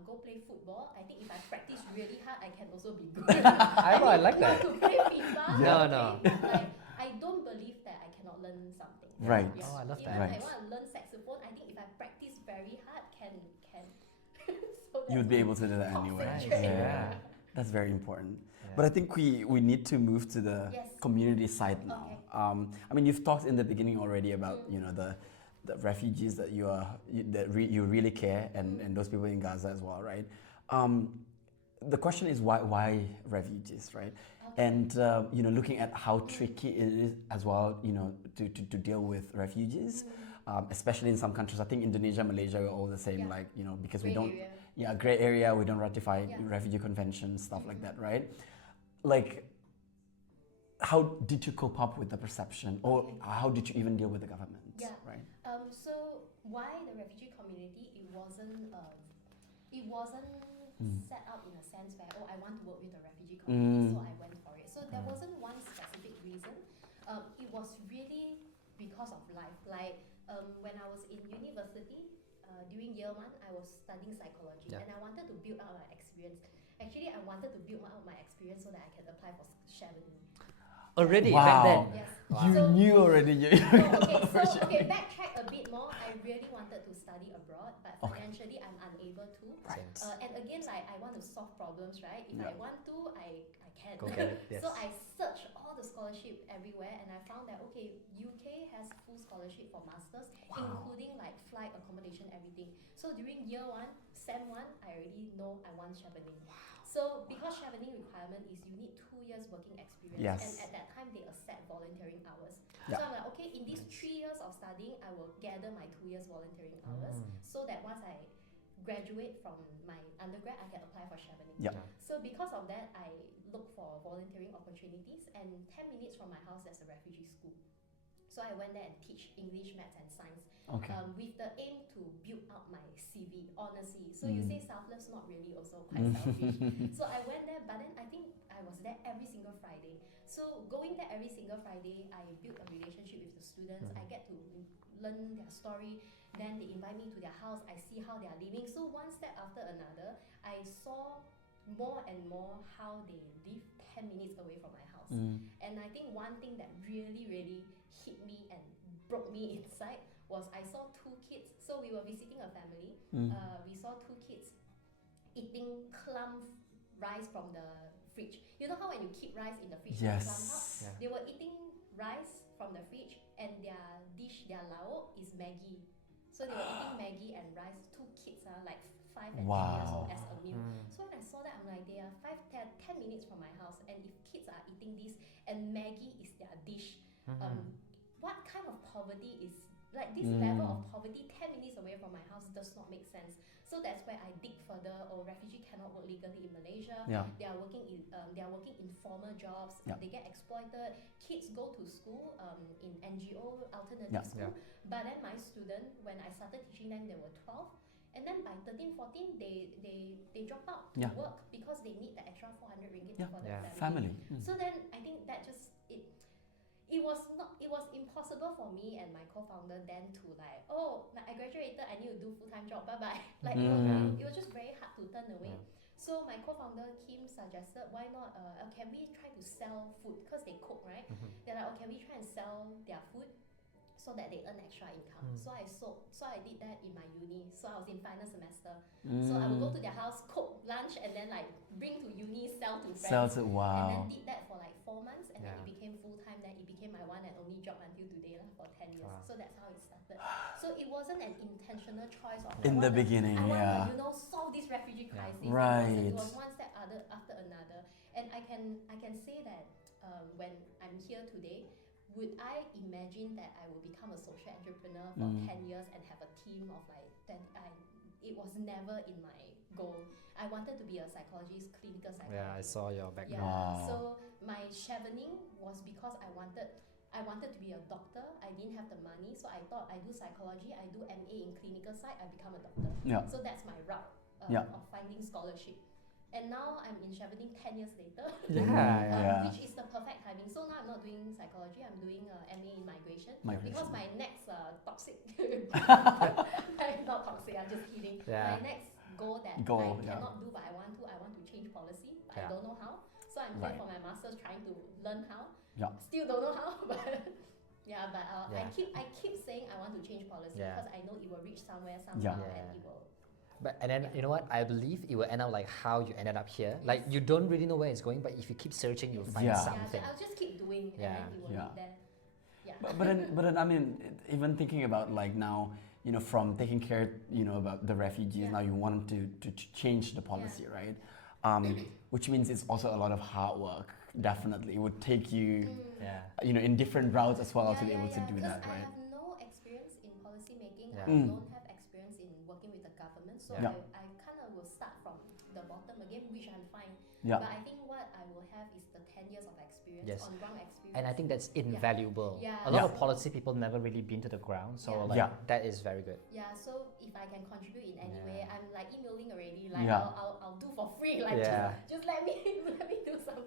go play football, I think if I practice really hard, I can also be good. I like that. To play FIFA, No. I don't believe that I cannot learn something. Right. Yeah. Oh, I love Even that. I want to learn saxophone, I think if I practice very hard, can. So You'd be able to do that anyway. concentrate. Yeah. That's very important. Yeah. But I think we need to move to the community side now. Okay. I mean, you've talked in the beginning already about the refugees that you really care and those people in Gaza as well, right? The question is why refugees, right? Okay. And looking at how tricky it is as well, to deal with refugees, especially in some countries. I think Indonesia, Malaysia are all the same, because we Gray don't. area. Yeah, gray area. We don't ratify refugee conventions, stuff like that, right? Like, how did you cope up with the perception, or how did you even deal with the government? Yeah. Right. So why the refugee community? It wasn't set up in a sense where I want to work with the refugee community, so I went for it. So there wasn't one specific reason. It was really because of life. Like when I was in university, during year 1, I was studying psychology, and I wanted to build out my experience. Actually, I wanted to build out my experience so that I can apply for chevening. Already Wow. back then. Yes. You So- knew already. Okay, backtrack a bit more. I really wanted to study abroad, but financially I'm unable to. Right. And again, like I want to solve problems, right? If I want to, I can. Go get it, yes. So I searched all the scholarship everywhere, and I found that UK has full scholarship for masters, including like flight, accommodation, everything. So during year 1, sem 1, I already know I want chevening. So because chevening requirement is you need 2 years working experience, Yes. and at that time they accept volunteering hours. Yeah. So I'm like, okay, in these 3 years of studying, I will gather my 2 years volunteering hours, so that once I graduate from my undergrad, I can apply for chevening. Yeah. So because of that, I look for volunteering opportunities, and 10 minutes from my house, there's a refugee school. So I went there and teach English, Maths, and Science, Okay. with the aim to build up my CV, honestly. So you say selfless, not really, also quite selfish. So I went there, but then I think I was there every single Friday. So going there every single Friday, I built a relationship with the students. I get to learn their story. Then they invite me to their house. I see how they are living. So one step after another, I saw more and more how they live 10 minutes away from my house. And I think one thing that really, really hit me and broke me inside was I saw 2 kids. So we were visiting a family. We saw 2 kids eating clump rice from the fridge. You know how when you keep rice in the fridge, it clump out? Yes. Yeah. They were eating rice from the fridge, and their dish, their lao, is Maggie. So they were eating Maggie and rice. 2 kids are like 5 and 3 years old as a meal. So when I saw that, I'm like, they are 10 minutes from my house, and if kids are eating this and Maggie is their dish, what kind of poverty is like this level of poverty 10 minutes away from my house does not make sense. So that's where I dig further. Refugee cannot work legally in Malaysia. Yeah. They are working informal jobs. Yeah. They get exploited. Kids go to school in NGO alternative Yeah. school. But then my student, when I started teaching them, they were 12. And then by 13, 14, they drop out to work because they need the extra 400 ringgit for their family. So then I think that just it was impossible for me and my co-founder then to like, I graduated, I need to do full-time job, bye-bye. Like it was just very hard to turn away. So my co-founder Kim suggested, why not can we try to sell food, because they cook, right? They're like, can we try and sell their food so that they earn extra income? So I did that in my uni. So I was in final semester. So I would go to their house, cook lunch, and then like bring to uni, sell to friends. And then did that for like 4 months, and then it became full-time. Then it became my one and only job until today for 10 years. So that's how it started. So it wasn't an intentional choice of In the beginning, I want to solve this refugee crisis. Right. It was one step after another. And I can say that when I'm here today, would I imagine that I will become a social entrepreneur for 10 years and have a team of like 10? It was never in my goal. I wanted to be a psychologist, clinical psychologist. Yeah, I saw your background. Yeah. So my chevening was because I wanted to be a doctor. I didn't have the money, so I thought I do psychology, I do MA in clinical side, I become a doctor. Yeah. So that's my route of finding scholarship. And now I'm in chevening 10 years later, which is the perfect timing. So now I'm not doing psychology, I'm doing MA in migration. Because my next toxic, not toxic, I'm just kidding. Yeah. My next goal that I cannot do but I want to change policy, but I don't know how. So I'm here for my master's trying to learn how. Still don't know how, but I keep saying I want to change policy because I know it will reach somewhere somehow and it will. And then you know what? I believe it will end up like how you ended up here. Like you don't really know where it's going, but if you keep searching, you'll find something. Yeah, I'll just keep doing, and then it will lead there. Yeah. But then I mean, even thinking about like now, you know, from taking care, you know, about the refugees, now you want to change the policy, right? Which means it's also a lot of hard work. Definitely, it would take you, you know, in different routes as well to be able to do that, right? I have no experience in policy making. I don't have experience in working with the government, so I kind of will start from the bottom again, which I'm fine. But I think what I will have is the 10 years of experience, on ground experience. And I think that's invaluable. A lot of policy people never really been to the ground, so that is very good. Yeah, so if I can contribute in any way, I'm like emailing already. Like I'll do for free. Like just let me do something.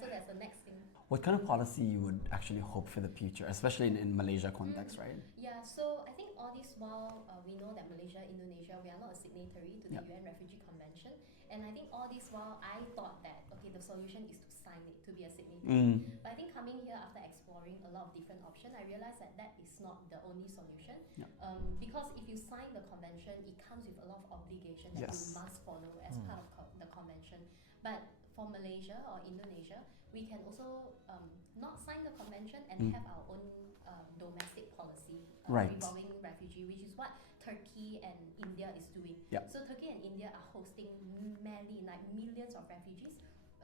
So that's the next thing. What kind of policy you would actually hope for the future, especially in Malaysia context, right? Yeah, so I think all this while we know that Malaysia, Indonesia, we are not a signatory to the UN Refugee Convention, and I think all this while I thought that the solution is to sign it, to be a signatory. But I think coming here after exploring a lot of different options, I realized that is not the only solution. Because if you sign the convention, it comes with a lot of obligation that you must follow as part of the convention. But for Malaysia or Indonesia, we can also not sign the convention and have our own domestic policy involving refugee, which is what Turkey and India is doing. So Turkey and India are hosting millions of refugees,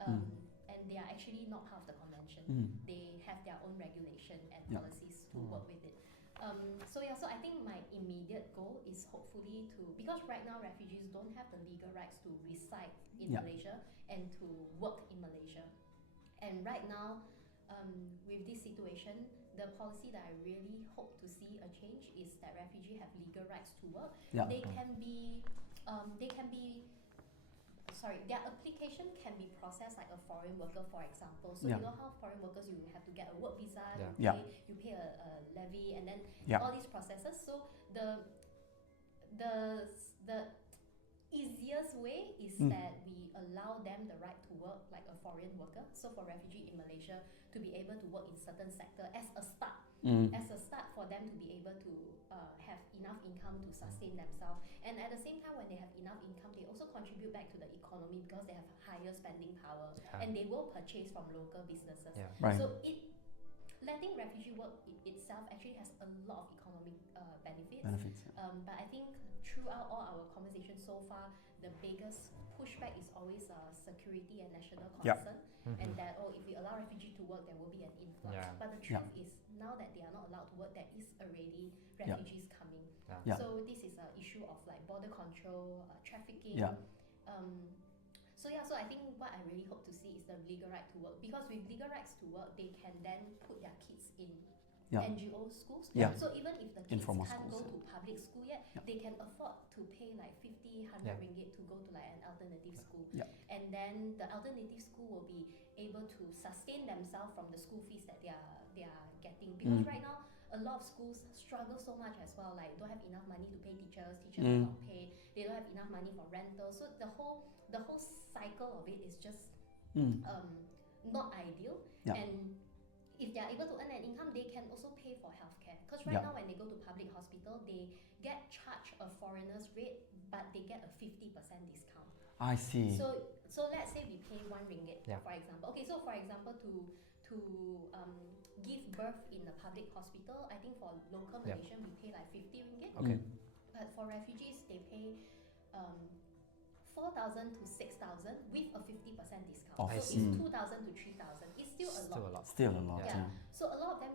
and they are actually not part of the convention. They have their own regulation and policies to work with it. So I think my immediate goal is hopefully because right now refugees don't have the legal rights to reside in Malaysia and to work in Malaysia. And right now, with this situation, the policy that I really hope to see a change is that refugees have legal rights to work. They can be, their application can be processed like a foreign worker, for example. So you know how foreign workers, you have to get a work visa, you pay a levy, and then all these processes. So the easiest way is that we allow them the right to work like a foreign worker. So for refugee in Malaysia to be able to work in certain sector as a start, for them to be able to have enough income to sustain themselves. And at the same time, when they have enough income, they also contribute back to the economy because they have higher spending power and they will purchase from local businesses. So letting refugee work itself actually has a lot of economic benefits. But I think throughout all our conversations so far, the biggest pushback is always security and national concern, and that if we allow refugees to work, there will be an influx. But the truth is, now that they are not allowed to work, there is already refugees coming. So this is an issue of like border control, trafficking. So I think what I really hope to see is the legal right to work, because with legal rights to work, they can then put their kids in NGO schools. So even if the kids can't go to public school yet, they can afford to pay like 50, 100 ringgit to go to like an alternative school. And then the alternative school will be able to sustain themselves from the school fees that they are getting. Because right now, a lot of schools struggle so much as well, like don't have enough money to pay teachers are not paid, they don't have enough money for rental. So the whole cycle of it is just not ideal. And if they are able to earn an income, they can also pay for healthcare. Because right now, when they go to public hospital, they get charged a foreigner's rate, but they get a 50% discount. I see. So let's say we pay 1 ringgit, for example. Okay, so for example, to give birth in a public hospital, I think for local Malaysian, we pay like 50 ringgit. But for refugees, they pay 4,000 to 6,000 with a 50% discount. So it's 2,000 to 3,000. It's still a lot. Still a lot. So a lot of them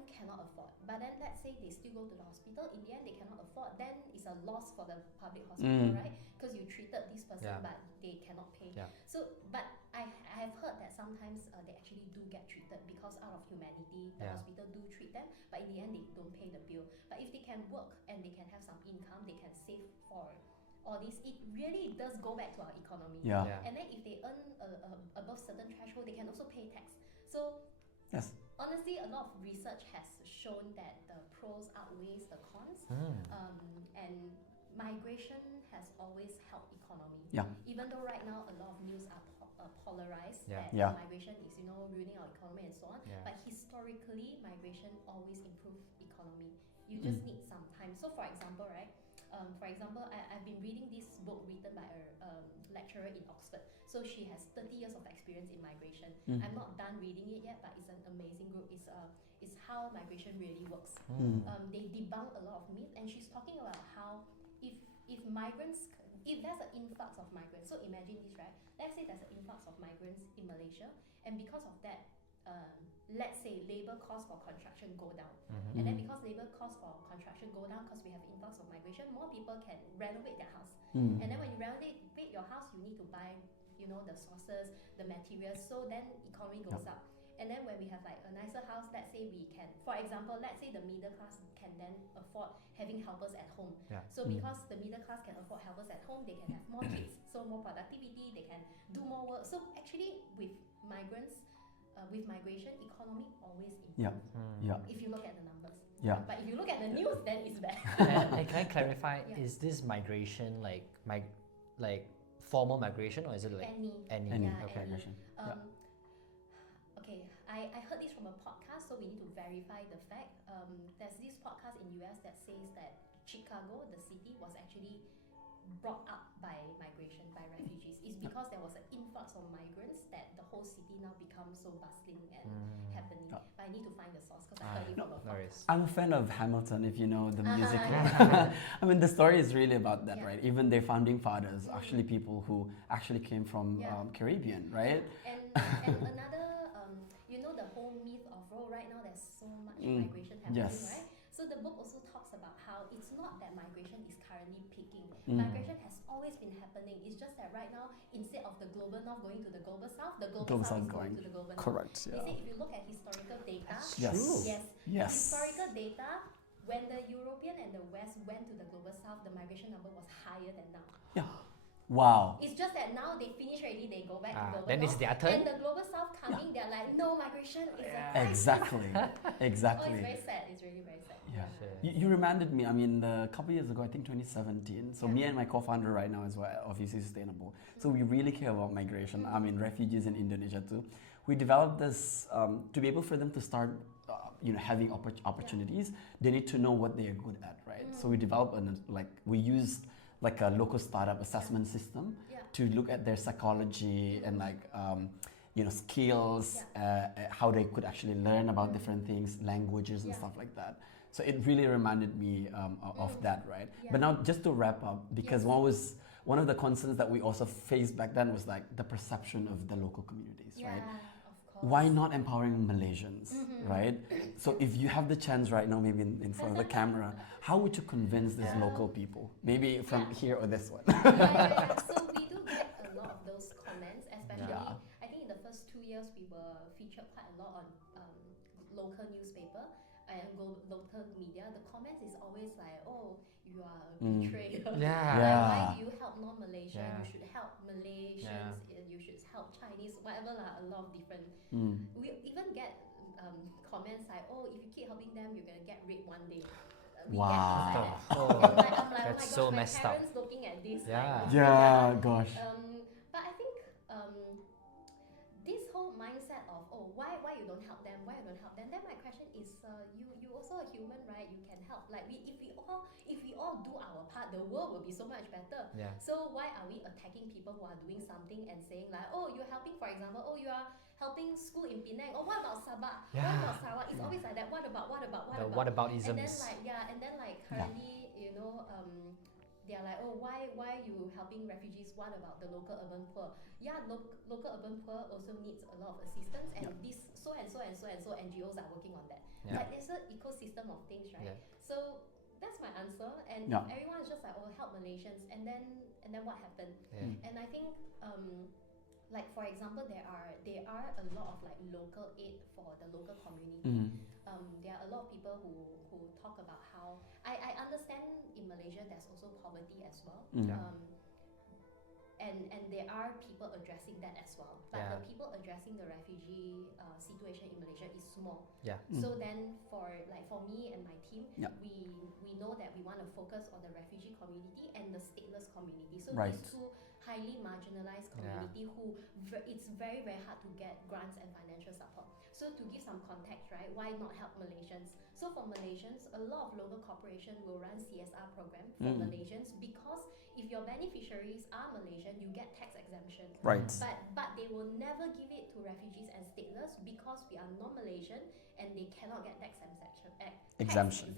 but then let's say they still go to the hospital, in the end they cannot afford, then it's a loss for the public hospital, right? Because you treated this person but they cannot pay. So, but I have heard that sometimes they actually do get treated because out of humanity, the hospital do treat them, but in the end they don't pay the bill. But if they can work and they can have some income, they can save for all this, it really does go back to our economy. And then if they earn above certain threshold, they can also pay tax. So honestly, a lot of research has shown that the pros outweighs the cons. And migration has always helped economy. Even though right now a lot of news are polarized that migration is, you know, ruining our economy and so on. But historically, migration always improves economy. You just need some time. So for example, right? I've been reading this book written by a lecturer in Oxford. So she has 30 years of experience in migration. I'm not done reading it yet, but it's an amazing book. It's how migration really works. They debunk a lot of myths, and she's talking about how if migrants, if there's an influx of migrants, so imagine this, right? Let's say there's an influx of migrants in Malaysia, and because of that, let's say labor costs for construction go down, and then because labor costs for construction go down because we have influx of migration, more people can renovate their house. And then when you renovate your house, you need to buy, you know, the sources, the materials, so then economy goes up. And then when we have like a nicer house, let's say we can, for example, let's say the middle class can then afford having helpers at home. So because the middle class can afford helpers at home, they can have more kids, so more productivity, they can do more work. So actually with migrants, with migration, economy always improves. If you look at the numbers. But if you look at the news, then it's bad. And can I clarify, is this migration like formal migration, or is it like any? Okay. Any. Okay, I heard this from a podcast, so we need to verify the fact. There's this podcast in US that says that Chicago, the city, was actually brought up by migration, by refugees. It's because there was an influx of migrants that the whole city now becomes so bustling and happening. But I need to find the source because I heard it from a podcast. I'm a fan of Hamilton, if you know the musical. I mean, the story is really about that, right? Even their founding fathers, actually people who actually came from Caribbean, right? And another, you know, the whole myth of, right now there's so much migration happening, right? So the book also talks about how it's not that migration is currently peaking. Migration has always been happening. It's just that right now, instead of the global north going to the global south, the global south is going to the global north. Correct. They say if you look at historical data, Yes. Historical data, when the European and the West went to the global south, the migration number was higher than now. Wow. It's just that now they finish already, they go back to global then north. it's their turn. And the global south coming, they're like, no, migration is a Exactly. Oh, it's very sad. It's really very sad. You reminded me, I mean, a couple years ago, I think 2017, so me and my co-founder right now is obviously sustainable. So we really care about migration, I mean, refugees in Indonesia too. We developed this, to be able for them to start having opportunities, they need to know what they are good at, right? So we developed, we used like a local startup assessment system to look at their psychology and skills, how they could actually learn about different things, languages and stuff like that. So it really reminded me of that, right? But now just to wrap up, because one of the concerns that we also faced back then was like the perception of the local communities, right? Why not empowering Malaysians, right? So if you have the chance right now, maybe in front of the camera, how would you convince these local people? Maybe from here or this one. So we do get a lot of those comments, especially I think in the first 2 years we were featured quite a lot on local newspaper and local media. The comments is always like, oh, you are a betrayer. Why do you help non-Malaysian? You should help Malaysians. You should help Chinese. Whatever lah. A lot of different. We even get comments like, oh, if you keep helping them, you're gonna get raped one day. We get things like that. I'm like, oh my That's gosh, so my messed up. parents looking at this. Gosh. But I think this whole mindset of, oh, why you don't help them? Why you don't help them? Then my question is, you also a human, right? You can help. Like if we all do our part, the world will be so much better. So why are we attacking people who are doing something and saying like, oh, you're helping, for example, oh, you are helping school in Penang. Oh, what about Sabah? What about Sarawak? It's always like that. What about? What aboutisms? And then currently, you know, they are like, oh, why you helping refugees? What about the local urban poor? Yeah, local urban poor also needs a lot of assistance, and this so and so and so and so NGOs are working on that. Yeah. Like there's an ecosystem of things, right? Yeah. So that's my answer. And Yeah. if everyone is just like, oh, help Malaysians, and then what happened? Yeah. And I think like for example, there are a lot of like local aid for the local community. There are a lot of people who talk about how I understand in Malaysia there's also poverty as well. And there are people addressing that as well. But the people addressing the refugee situation in Malaysia is small. Yeah. So then for me and my team, we know that we want to focus on the refugee community and the stateless community. So these two highly marginalized community who it's very, very hard to get grants and financial support. So to give some context, right, why not help Malaysians? So for Malaysians, a lot of local corporations will run CSR program for Malaysians, because if your beneficiaries are Malaysian, you get tax exemption. Right. But they will never give it to refugees and stateless because we are non-Malaysian and they cannot get tax exemption.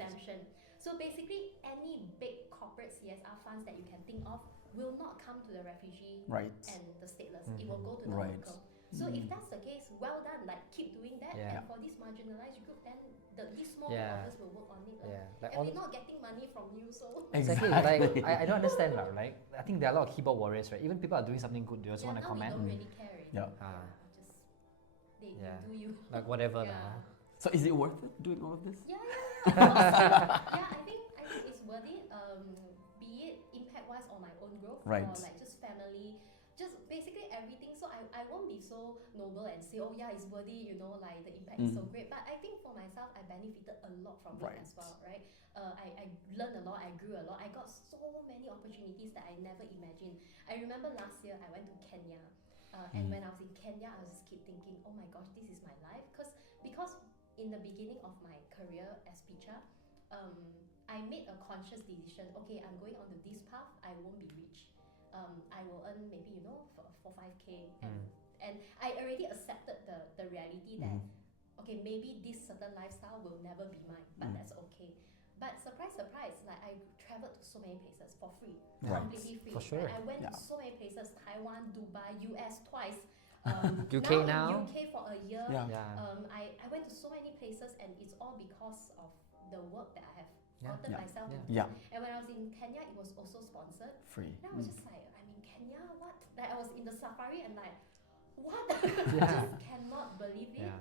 So basically, any big corporate CSR funds that you can think of will not come to the refugee and the stateless. It will go to the local. So if that's the case, well done. Like keep doing that. And for this marginalized group, then these small developers will work on it. Like and we're not getting money from you, so exactly. Like I don't understand now. Like I think there are a lot of keyboard warriors, right? Even people are doing something good, they also want to comment. We don't really care. Just they do you. Like whatever now. So is it worth it doing all of this? Yeah. Of course. I think it's worth it. Be it impact-wise or my own growth, or like just family, just basically everything. So I won't be so noble and say, oh yeah, it's worthy, you know, like the impact is so great. But I think for myself, I benefited a lot from it as well, right? I learned a lot, I grew a lot. I got so many opportunities that I never imagined. I remember last year I went to Kenya. And when I was in Kenya, I was just keep thinking, oh my gosh, this is my life. Because in the beginning of my career as Picha, I made a conscious decision. Okay, I'm going on to this path. I won't be rich. I will earn maybe 4-5K, and I already accepted the reality that okay, maybe this certain lifestyle will never be mine, but that's okay. But surprise, like I traveled to so many places for free, completely free. For sure. I went to so many places: Taiwan, Dubai, US twice. UK now? In UK for a year. I went to so many places, and it's all because of the work that I have gotten myself into. And when I was in Kenya, it was also sponsored. Free. And I was just like, I'm in Kenya, what? Like I was in the safari and like, what? Just cannot believe it.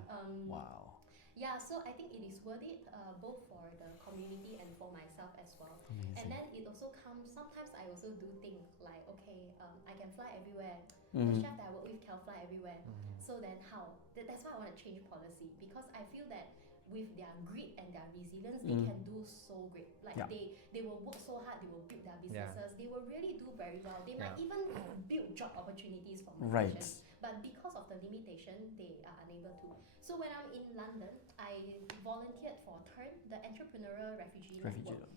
Wow. Yeah, so I think it is worth it, both for the community and for myself as well. Amazing. And then it also comes, sometimes I also do think like, okay, I can fly everywhere. The chef that I work with can fly everywhere. So then how? That's why I want to change policy, because I feel that with their grit and their resilience, they can do so great. Like they will work so hard, they will build their businesses, they will really do very well. They might even build job opportunities for Malaysians. But because of the limitation, they are unable to. So when I'm in London, I volunteered for TURN, the Entrepreneurial Refugee Network.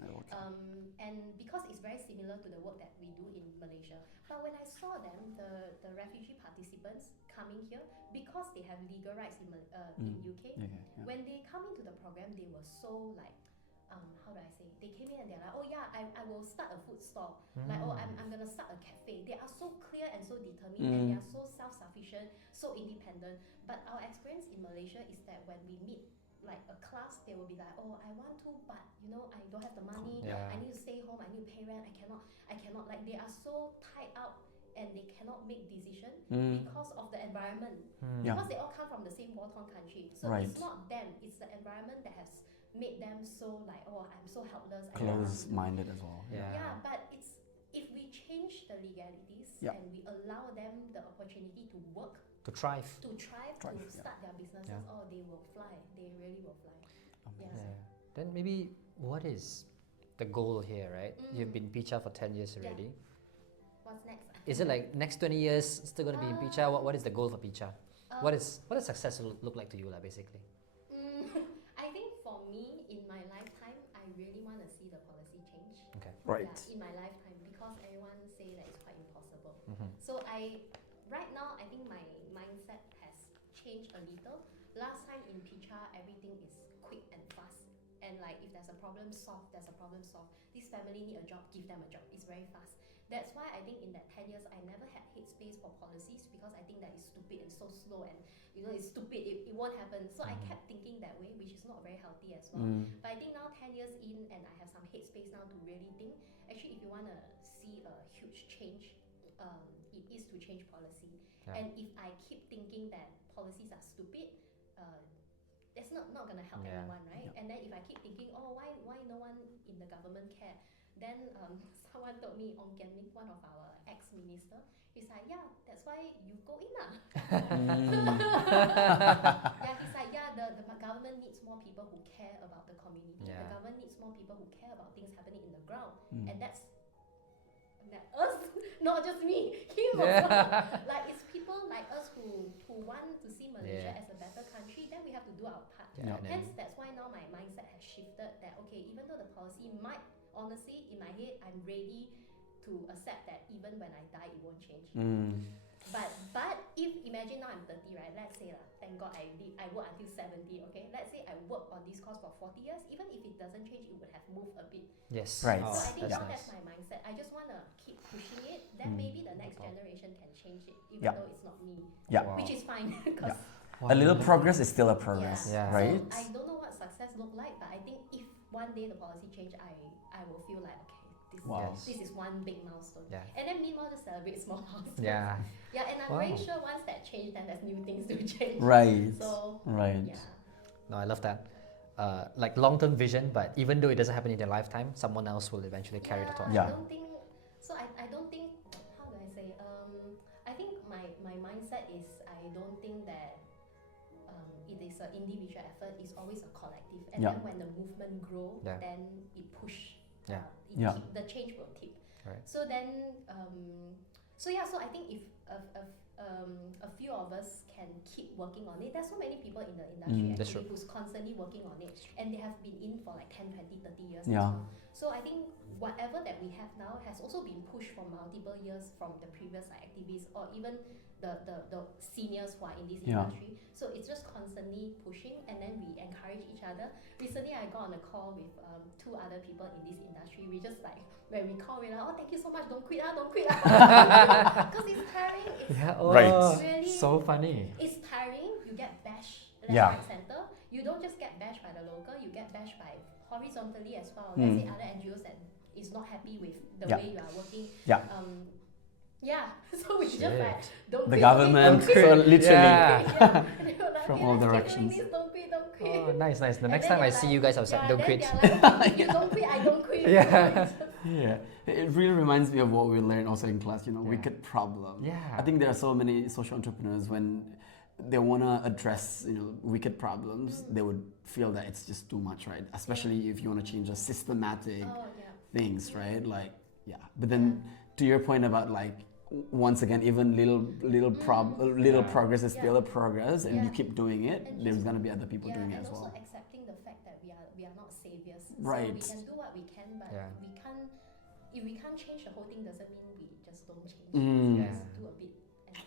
And because it's very similar to the work that we do in Malaysia. But when I saw them, the refugee participants coming here, because they have legal rights in UK, when they come into the program, they were so like, how do I say? They came in and they're like, oh yeah, I will start a food stall. Like, oh, I'm gonna start a cafe. They are so clear and so determined, and they are so self-sufficient, so independent. But our experience in Malaysia is that when we meet like a class, they will be like, oh, I want to, but I don't have the money. I need to stay home. I need to pay rent. I cannot. Like they are so tied up, and they cannot make decisions because of the environment. Because they all come from the same war-torn country. So it's not them, it's the environment that has made them so like, oh, I'm so helpless. Close-minded as well. Yeah, but it's if we change the legalities and we allow them the opportunity to work, to thrive, to start their businesses, oh, they will fly. They really will fly. Then maybe what is the goal here, right? You've been Picha for 10 years already. What's next? Is it like next 20 years still going to be in Picha? What is the goal for Picha? What does success look like to you, basically? I think for me, in my lifetime, I really want to see the policy change. Okay. Right. Yeah, in my lifetime, because everyone say that it's quite impossible. So right now, I think my mindset has changed a little. Last time in Picha, everything is quick and fast, and like if there's a problem, solve. There's a problem, solve. This family need a job, give them a job. It's very fast. That's why I think in that 10 years, I never had headspace for policies because I think that is stupid and so slow and it's stupid. It won't happen. So I kept thinking that way, which is not very healthy as well. But I think now 10 years in, and I have some headspace now to really think. Actually, if you want to see a huge change, it is to change policy. And if I keep thinking that policies are stupid, that's not going to help anyone, right? And then if I keep thinking, oh, why no one in the government care? Then someone told me, Ong Kian Ming, one of our ex-minister, he's like, yeah, that's why you go in lah. Yeah, he's like, yeah, the government needs more people who care about the community. The government needs more people who care about things happening in the ground. And that's us, not just me, him also. Like it's people like us who want to see Malaysia as a better country, then we have to do our part. Hence, that's why now my mindset has shifted that, okay, even though the policy might, honestly, in my head, I'm ready to accept that even when I die, it won't change. But if, imagine now I'm 30, right? Let's say, thank God I work until 70, okay? Let's say I work on this course for 40 years, even if it doesn't change, it would have moved a bit. Yes. Right. So I think that's that's my mindset. I just want to keep pushing it, then maybe the next generation can change it, even though it's not me. Which is fine, because a little progress is still a progress, right? So I don't know what success look like, but I think if one day the policy change, I will feel like, okay, this is one big milestone. And then meanwhile, just celebrate small milestones. And I'm very sure once that change, then there's new things to change. Right. So, No, I love that. Like long-term vision, but even though it doesn't happen in their lifetime, someone else will eventually carry the torch. I don't think, I don't think, how do I say, I think my mindset is, I don't think that it is an individual effort, it's always a collective. And then when the movement grow, then it push. The change will tip. Right. So then, so I think if a few of us can keep working on it, there's so many people in the industry actually who's constantly working on it, and they have been in for like 10, 20, 30 years. So I think whatever that we have now has also been pushed for multiple years from the previous activists or even the seniors who are in this industry. So it's just constantly pushing, and then we encourage each other. Recently, I got on a call with two other people in this industry. We just like, when we call, we're like, oh, thank you so much, don't quit, because it's tiring. It's really so funny. It's tiring. You get bashed left, right, center. You don't just get bashed by the local, you get bashed by horizontally as well. Let's say other NGOs that is not happy with the way you are working. So we just like, don't the quit, government, don't quit. so literally Like, from all directions. Don't quit, don't quit. Oh, nice. The next time I see you guys outside, don't quit. Like, you don't quit, I don't quit. It really reminds me of what we learned also in class, wicked problem. I think there are so many social entrepreneurs when they want to address, wicked problems, they would feel that it's just too much, right? Especially if you want to change a systematic things, right? Like, but then to your point about like, once again, even little progress is still a progress, and you keep doing it, and there's gonna be other people doing it as well. And also accepting the fact that we are not saviors. Right. So we can do what we can, but we can't. If we can't change the whole thing, doesn't mean we just don't change. Just do a bit. And,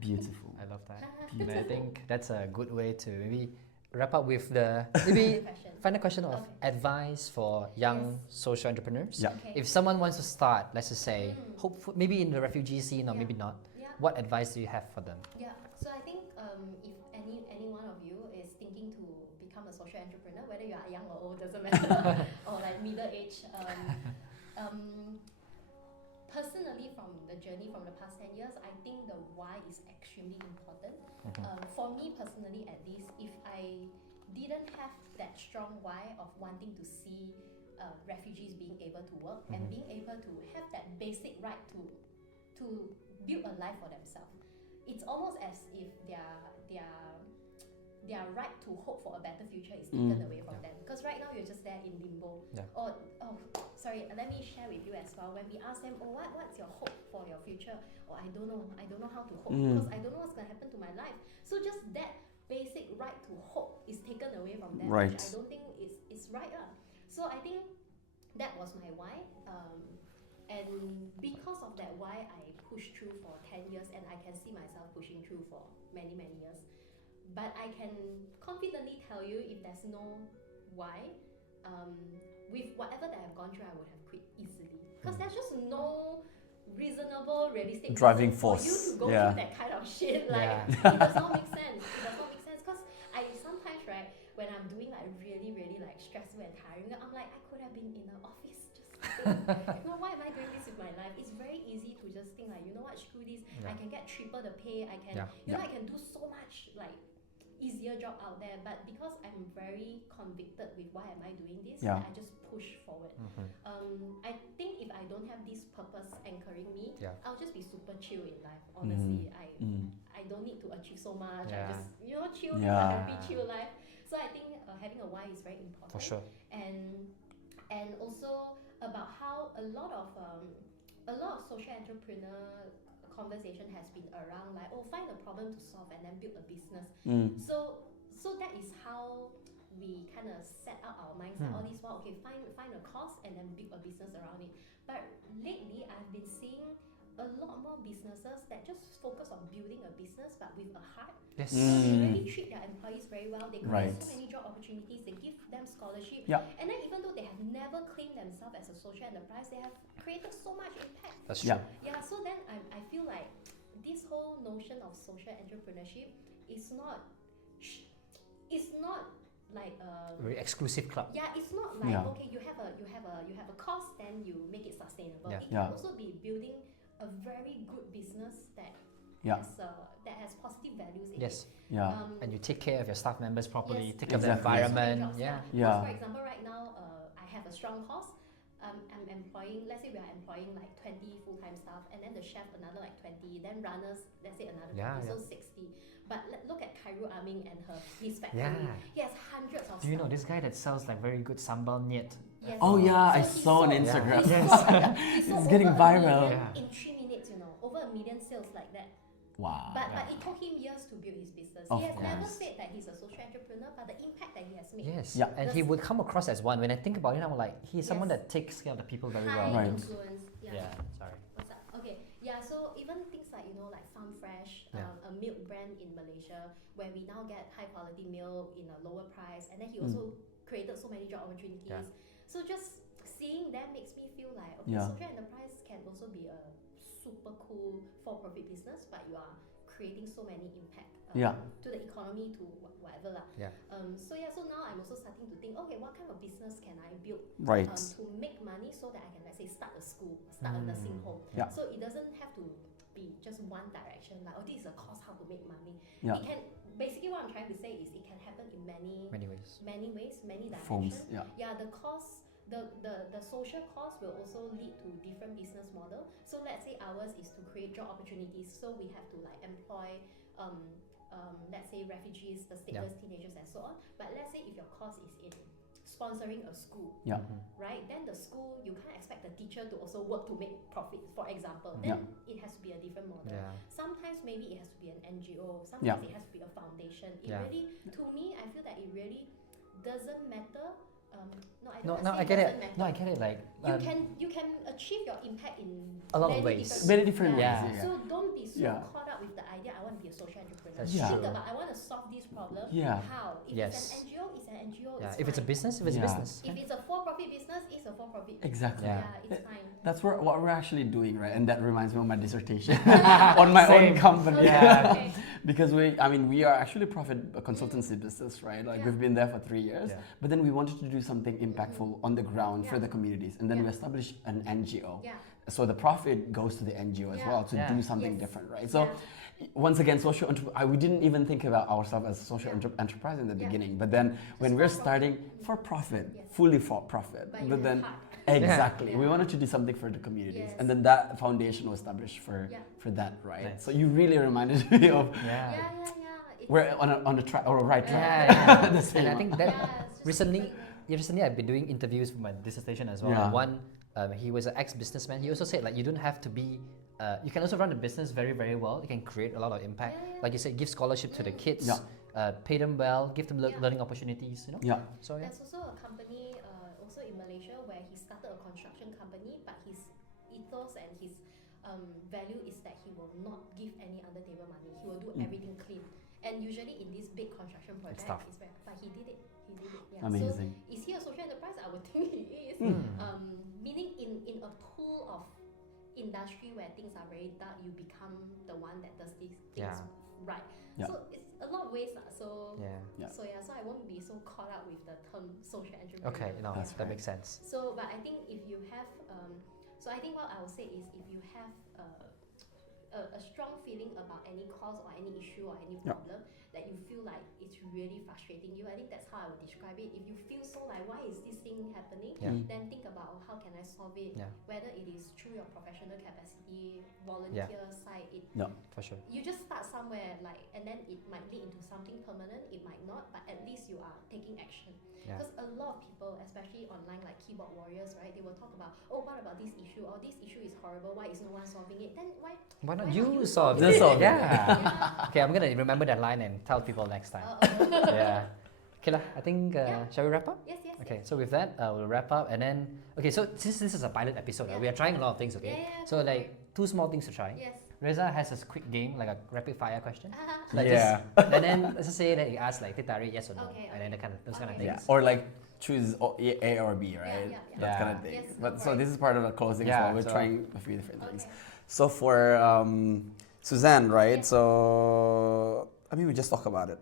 Beautiful. I love that. And I think that's a good way to maybe wrap up with the maybe final question of advice for young social entrepreneurs. If someone wants to start, let's just say, maybe in the refugee scene or maybe not, what advice do you have for them? So I think if any one of you is thinking to become a social entrepreneur, whether you are young or old, doesn't matter, or like middle age, personally, from the journey from the past 10 years, I think the why is extremely important. For me personally, at least, if I didn't have that strong why of wanting to see refugees being able to work and being able to have that basic right to build a life for themselves, it's almost as if their right to hope for a better future is taken away from them. Because right now you're just there in limbo. Sorry, let me share with you as well. When we ask them, what's your hope for your future? I don't know how to hope because I don't know what's going to happen to my life. So just that basic right to hope is taken away from them, which I don't think is right. So I think that was my why. And because of that why, I pushed through for 10 years, and I can see myself pushing through for many, many years. But I can confidently tell you, if there's no why, with whatever that I've gone through, I would have quit easily because there's just no reasonable, realistic Driving reason for you force. to go Yeah. through that kind of shit. Like Yeah. it does not make sense. It does not make sense because I sometimes, right, when I'm doing like really, really like stressful and tiring, I'm like, I could have been in an office just why am I doing this with my life? It's very easy to just think like, screw this. I can get triple the pay. I can, I can do so much like easier job out there. But because I'm very convicted with why am I doing this, I just push forward. I think if I don't have this purpose anchoring me, I'll just be super chill in life. Honestly, I don't need to achieve so much. I just chill, live a happy chill life. So I think having a why is very important. For sure. And also about how a lot of social entrepreneur conversation has been around like, find a problem to solve and then build a business. So that is how we kind of set out our mindset all this while. Okay, find a cause and then build a business around it. But lately I've been seeing a lot more businesses that just focus on building a business but with a heart. Yes. So they really treat their employees very well. They create so many job opportunities. They give them scholarship. And then even though they have never claimed themselves as a social enterprise, they have created so much impact. That's true. Yeah. So then I feel like this whole notion of social entrepreneurship is not like a very exclusive club. Yeah, it's not like okay, you have a cost, then you make it sustainable. It can also be building a very good business that has positive values in it. And you take care of your staff members properly, take care of Exactly. the environment. Because for example, right now I have a strong cause. I'm employing, let's say we are employing like 20 full-time staff, and then the chef another like 20, then runners, let's say another 20, so 60. But look at Khairul Aming and his factory. He has hundreds of Do you know this guy that sells like very good sambal niet? Yes. Oh yeah, I So he saw on sold- Instagram. He sold It's getting over a viral. million in 3 minutes, over 1 million sales like that. Wow. But it took him years to build his business. Of He has never course. said that he's a social entrepreneur, but the impact that he has made. Yes. Yeah. And he would come across as one. When I think about it, I'm like, he's someone that takes care of the people very High well. Right. influence. Sorry. What's up? Okay. Yeah, so even things like, like Farm Fresh, a milk brand in Malaysia, where we now get high quality milk in a lower price. And then he also created so many job opportunities. So just seeing that makes me feel like, okay, social enterprise can also be a super cool for-profit business, but you are creating so many impact to the economy, to whatever lah. So now I'm also starting to think, okay, what kind of business can I build to make money so that I can, let's say, start a school, start a nursing home. So it doesn't have to be just one direction, like, this is a course how to make money. It can, basically what I'm trying to say is it can happen in many ways, many dimensions. Forms, the course, the social cause will also lead to different business model. So let's say ours is to create job opportunities. So we have to like employ, let's say refugees, the stateless teenagers, and so on. But let's say if your cause is in sponsoring a school, right? Then the school, you can't expect the teacher to also work to make profit, for example. Then it has to be a different model. Sometimes maybe it has to be an NGO. Sometimes it has to be a foundation. It really, to me, I feel that it really doesn't matter. I get it. No, I get it. Like you can achieve your impact in a lot of ways. Very different ways. Yeah. So don't be so caught up with the idea I want to be a social entrepreneur. That's Think true. about I want to solve this problem. How? If it's an NGO, it's an NGO. It's if it's a fine. business, if it's a business. If it's a for-profit business, it's a for-profit. Exactly. It's fine. That's what we're actually doing, right? And that reminds me of my dissertation on my own company. Okay. Because we are actually a profit consultancy business, right? Like we've been there for 3 years, but then we wanted to do something impactful on the ground for the communities, and then we established an NGO. So the profit goes to the NGO as well to do something different, right? So once again, we didn't even think about ourselves as a social enterprise in the beginning, but then when we're starting for profit, fully for profit, but then exactly, we wanted to do something for the communities, and then that foundation was established for that, right? Nice. So you really reminded me of we're on the track or right track. And I think that recently I've been doing interviews for my dissertation as well. And one, he was an ex-businessman. He also said like you don't have to be. You can also run a business very, very well. You can create a lot of impact. Like you said, give scholarship to the kids, pay them well, give them learning opportunities. So There's also a company, also in Malaysia, where he started a construction company, but his ethos and his value is that he will not give any other table money. He will do everything clean. And usually in this big construction project, but he did it. Amazing. So is he a social enterprise? industry where things are very dark, you become the one that does these things Yeah. right. Yeah. So it's a lot of ways. So Yeah. so I won't be so caught up with the term social entrepreneur. Okay, no, That's that right. makes sense. So, but I think if you have, so I think what I would say is if you have a strong feeling about any cause or any issue or any Yeah. problem that you feel like it's really frustrating you, I think that's how I would describe it. If you feel so like, why is this thing happening? Yeah. Then think about how can I solve it? Yeah. Whether it is through your professional capacity, volunteer side, For sure. you just start somewhere, like, and then it might lead into something permanent, it might not, but at least you are taking action. Yeah. Because a lot of people, especially online, like keyboard warriors, right, they will talk about, oh, what about this issue, or this issue is horrible, why is no one solving it? Then why Why not not you you solve solve it? it? Solve it. Yeah. Okay, I'm gonna remember that line and tell people next time. Yeah. Okay, lah, I think, Yeah. shall we wrap up? Yes. Okay, so with that, we'll wrap up and then, okay, so since this is a pilot episode, Yeah. we are trying a lot of things, okay? Yeah, So like, 2 small things to try. Yes. Reza has a quick game, like a rapid fire question. Uh-huh. Like Yeah. just, and then let's just say that he asks like, Titari, yes or no, Okay, and then those kind of Okay. things. Yeah. Or like choose A or B, right? Yeah. That Yeah. kind of thing. Yes, go But for so it. this is part of the closing as Yeah, well. We're so- trying a few different things. Okay. So for Suzanne, right? Yes. So I mean, we just talk about it.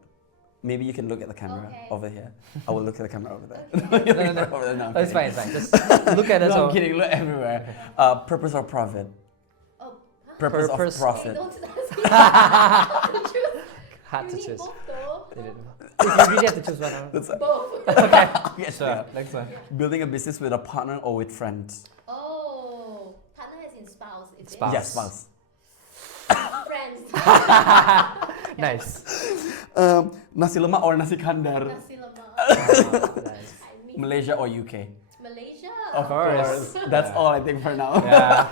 Maybe you can look at the camera Okay. over here. I will look at the camera over there. Okay. No. Over there. No, I'm Oh, it's kidding. fine, it's fine. Just look at us No, all. I'm kidding. Look everywhere. Purpose or profit? Oh, huh? Purpose Purpose. of profit. Don't ask me how to choose. Hard You to need choose. both though. If you really have to choose one, That's Both. yes, sure. Next one. Building a business with a partner or with friends? Oh, partner as in spouse, is Spouse. Yes, spouse. it? Friends. Nice. Nasi lemak or nasi kandar? Nasi lemak. Nice. I miss Malaysia or UK? Malaysia. Of course. That's all I think for now. Yeah.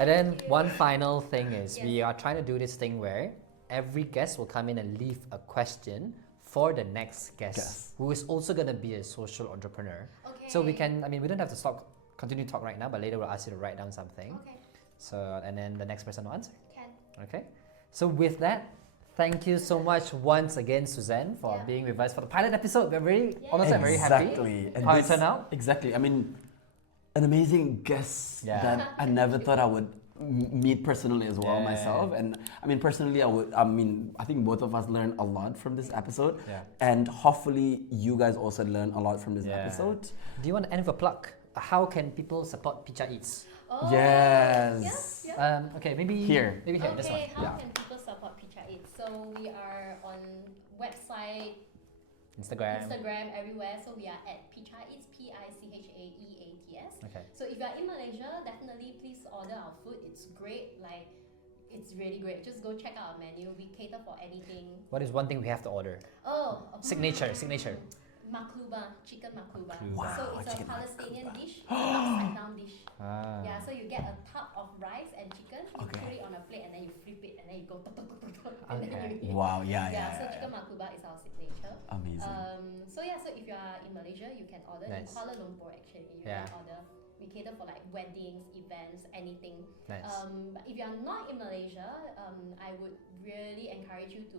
And then one final thing is Yes. we are trying to do this thing where every guest will come in and leave a question for the next guest, Guest. who is also going to be a social entrepreneur. Okay. So we can, I mean, we don't have to continue to talk right now, but later we'll ask you to write down something. Okay. So, and then the next person will answer. Can. Okay. So with that, thank you so much once again, Suzanne, for Yeah. being with us for the pilot episode. We're very, Yeah. honestly, I'm very happy. Exactly. And How it this- turned out? Exactly. I mean, an amazing guest Yeah. that I never thought I would meet personally as well Yeah. myself. And I mean, personally, I think both of us learned a lot from this episode. Yeah. And hopefully you guys also learn a lot from this Yeah. episode. Do you want to end with a plug? How can people support PichaEats? Oh, Yes. Yeah. Okay, maybe Here. Maybe here, this one. Okay, how Yeah. can people support PichaEats? So we are on website, Instagram. Instagram, everywhere. So we are at PichaEats, PichaEats. Okay. So if you are in Malaysia, definitely please order our food. It's great. Like, it's really great. Just go check out our menu. We cater for anything. What is one thing we have to order? Oh, Signature. Makluba, chicken makluba. Makluba. So Wow, it's a chicken Palestinian dish, it's an upside down dish. Ah. Yeah, so you get a tub of rice and chicken, you Okay. put it on a plate and then you flip it and then you go tuk, tuk, tuk, tuk, tuk, and then Okay. you eat. Wow, yeah. So chicken makluba is our signature. Amazing. So yeah, so if you are in Malaysia, you can order in Nice. Kuala Lumpur actually. You Yeah. can order. We cater for like weddings, events, anything. Nice. But if you are not in Malaysia, I would really encourage you to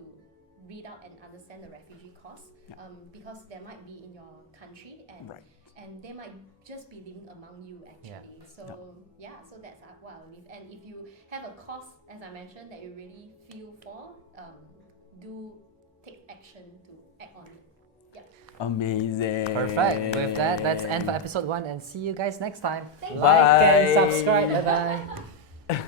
read out and understand the refugee cause, Yeah. because they might be in your country and Right. and they might just be living among you actually. So yeah, so that's what I believe. And if you have a cause, as I mentioned, that you really feel for, do take action to act on it. Yeah. Amazing. Perfect. With that, let's end for episode 1 and see you guys next time. Thank you. Like and Bye. subscribe. Bye bye.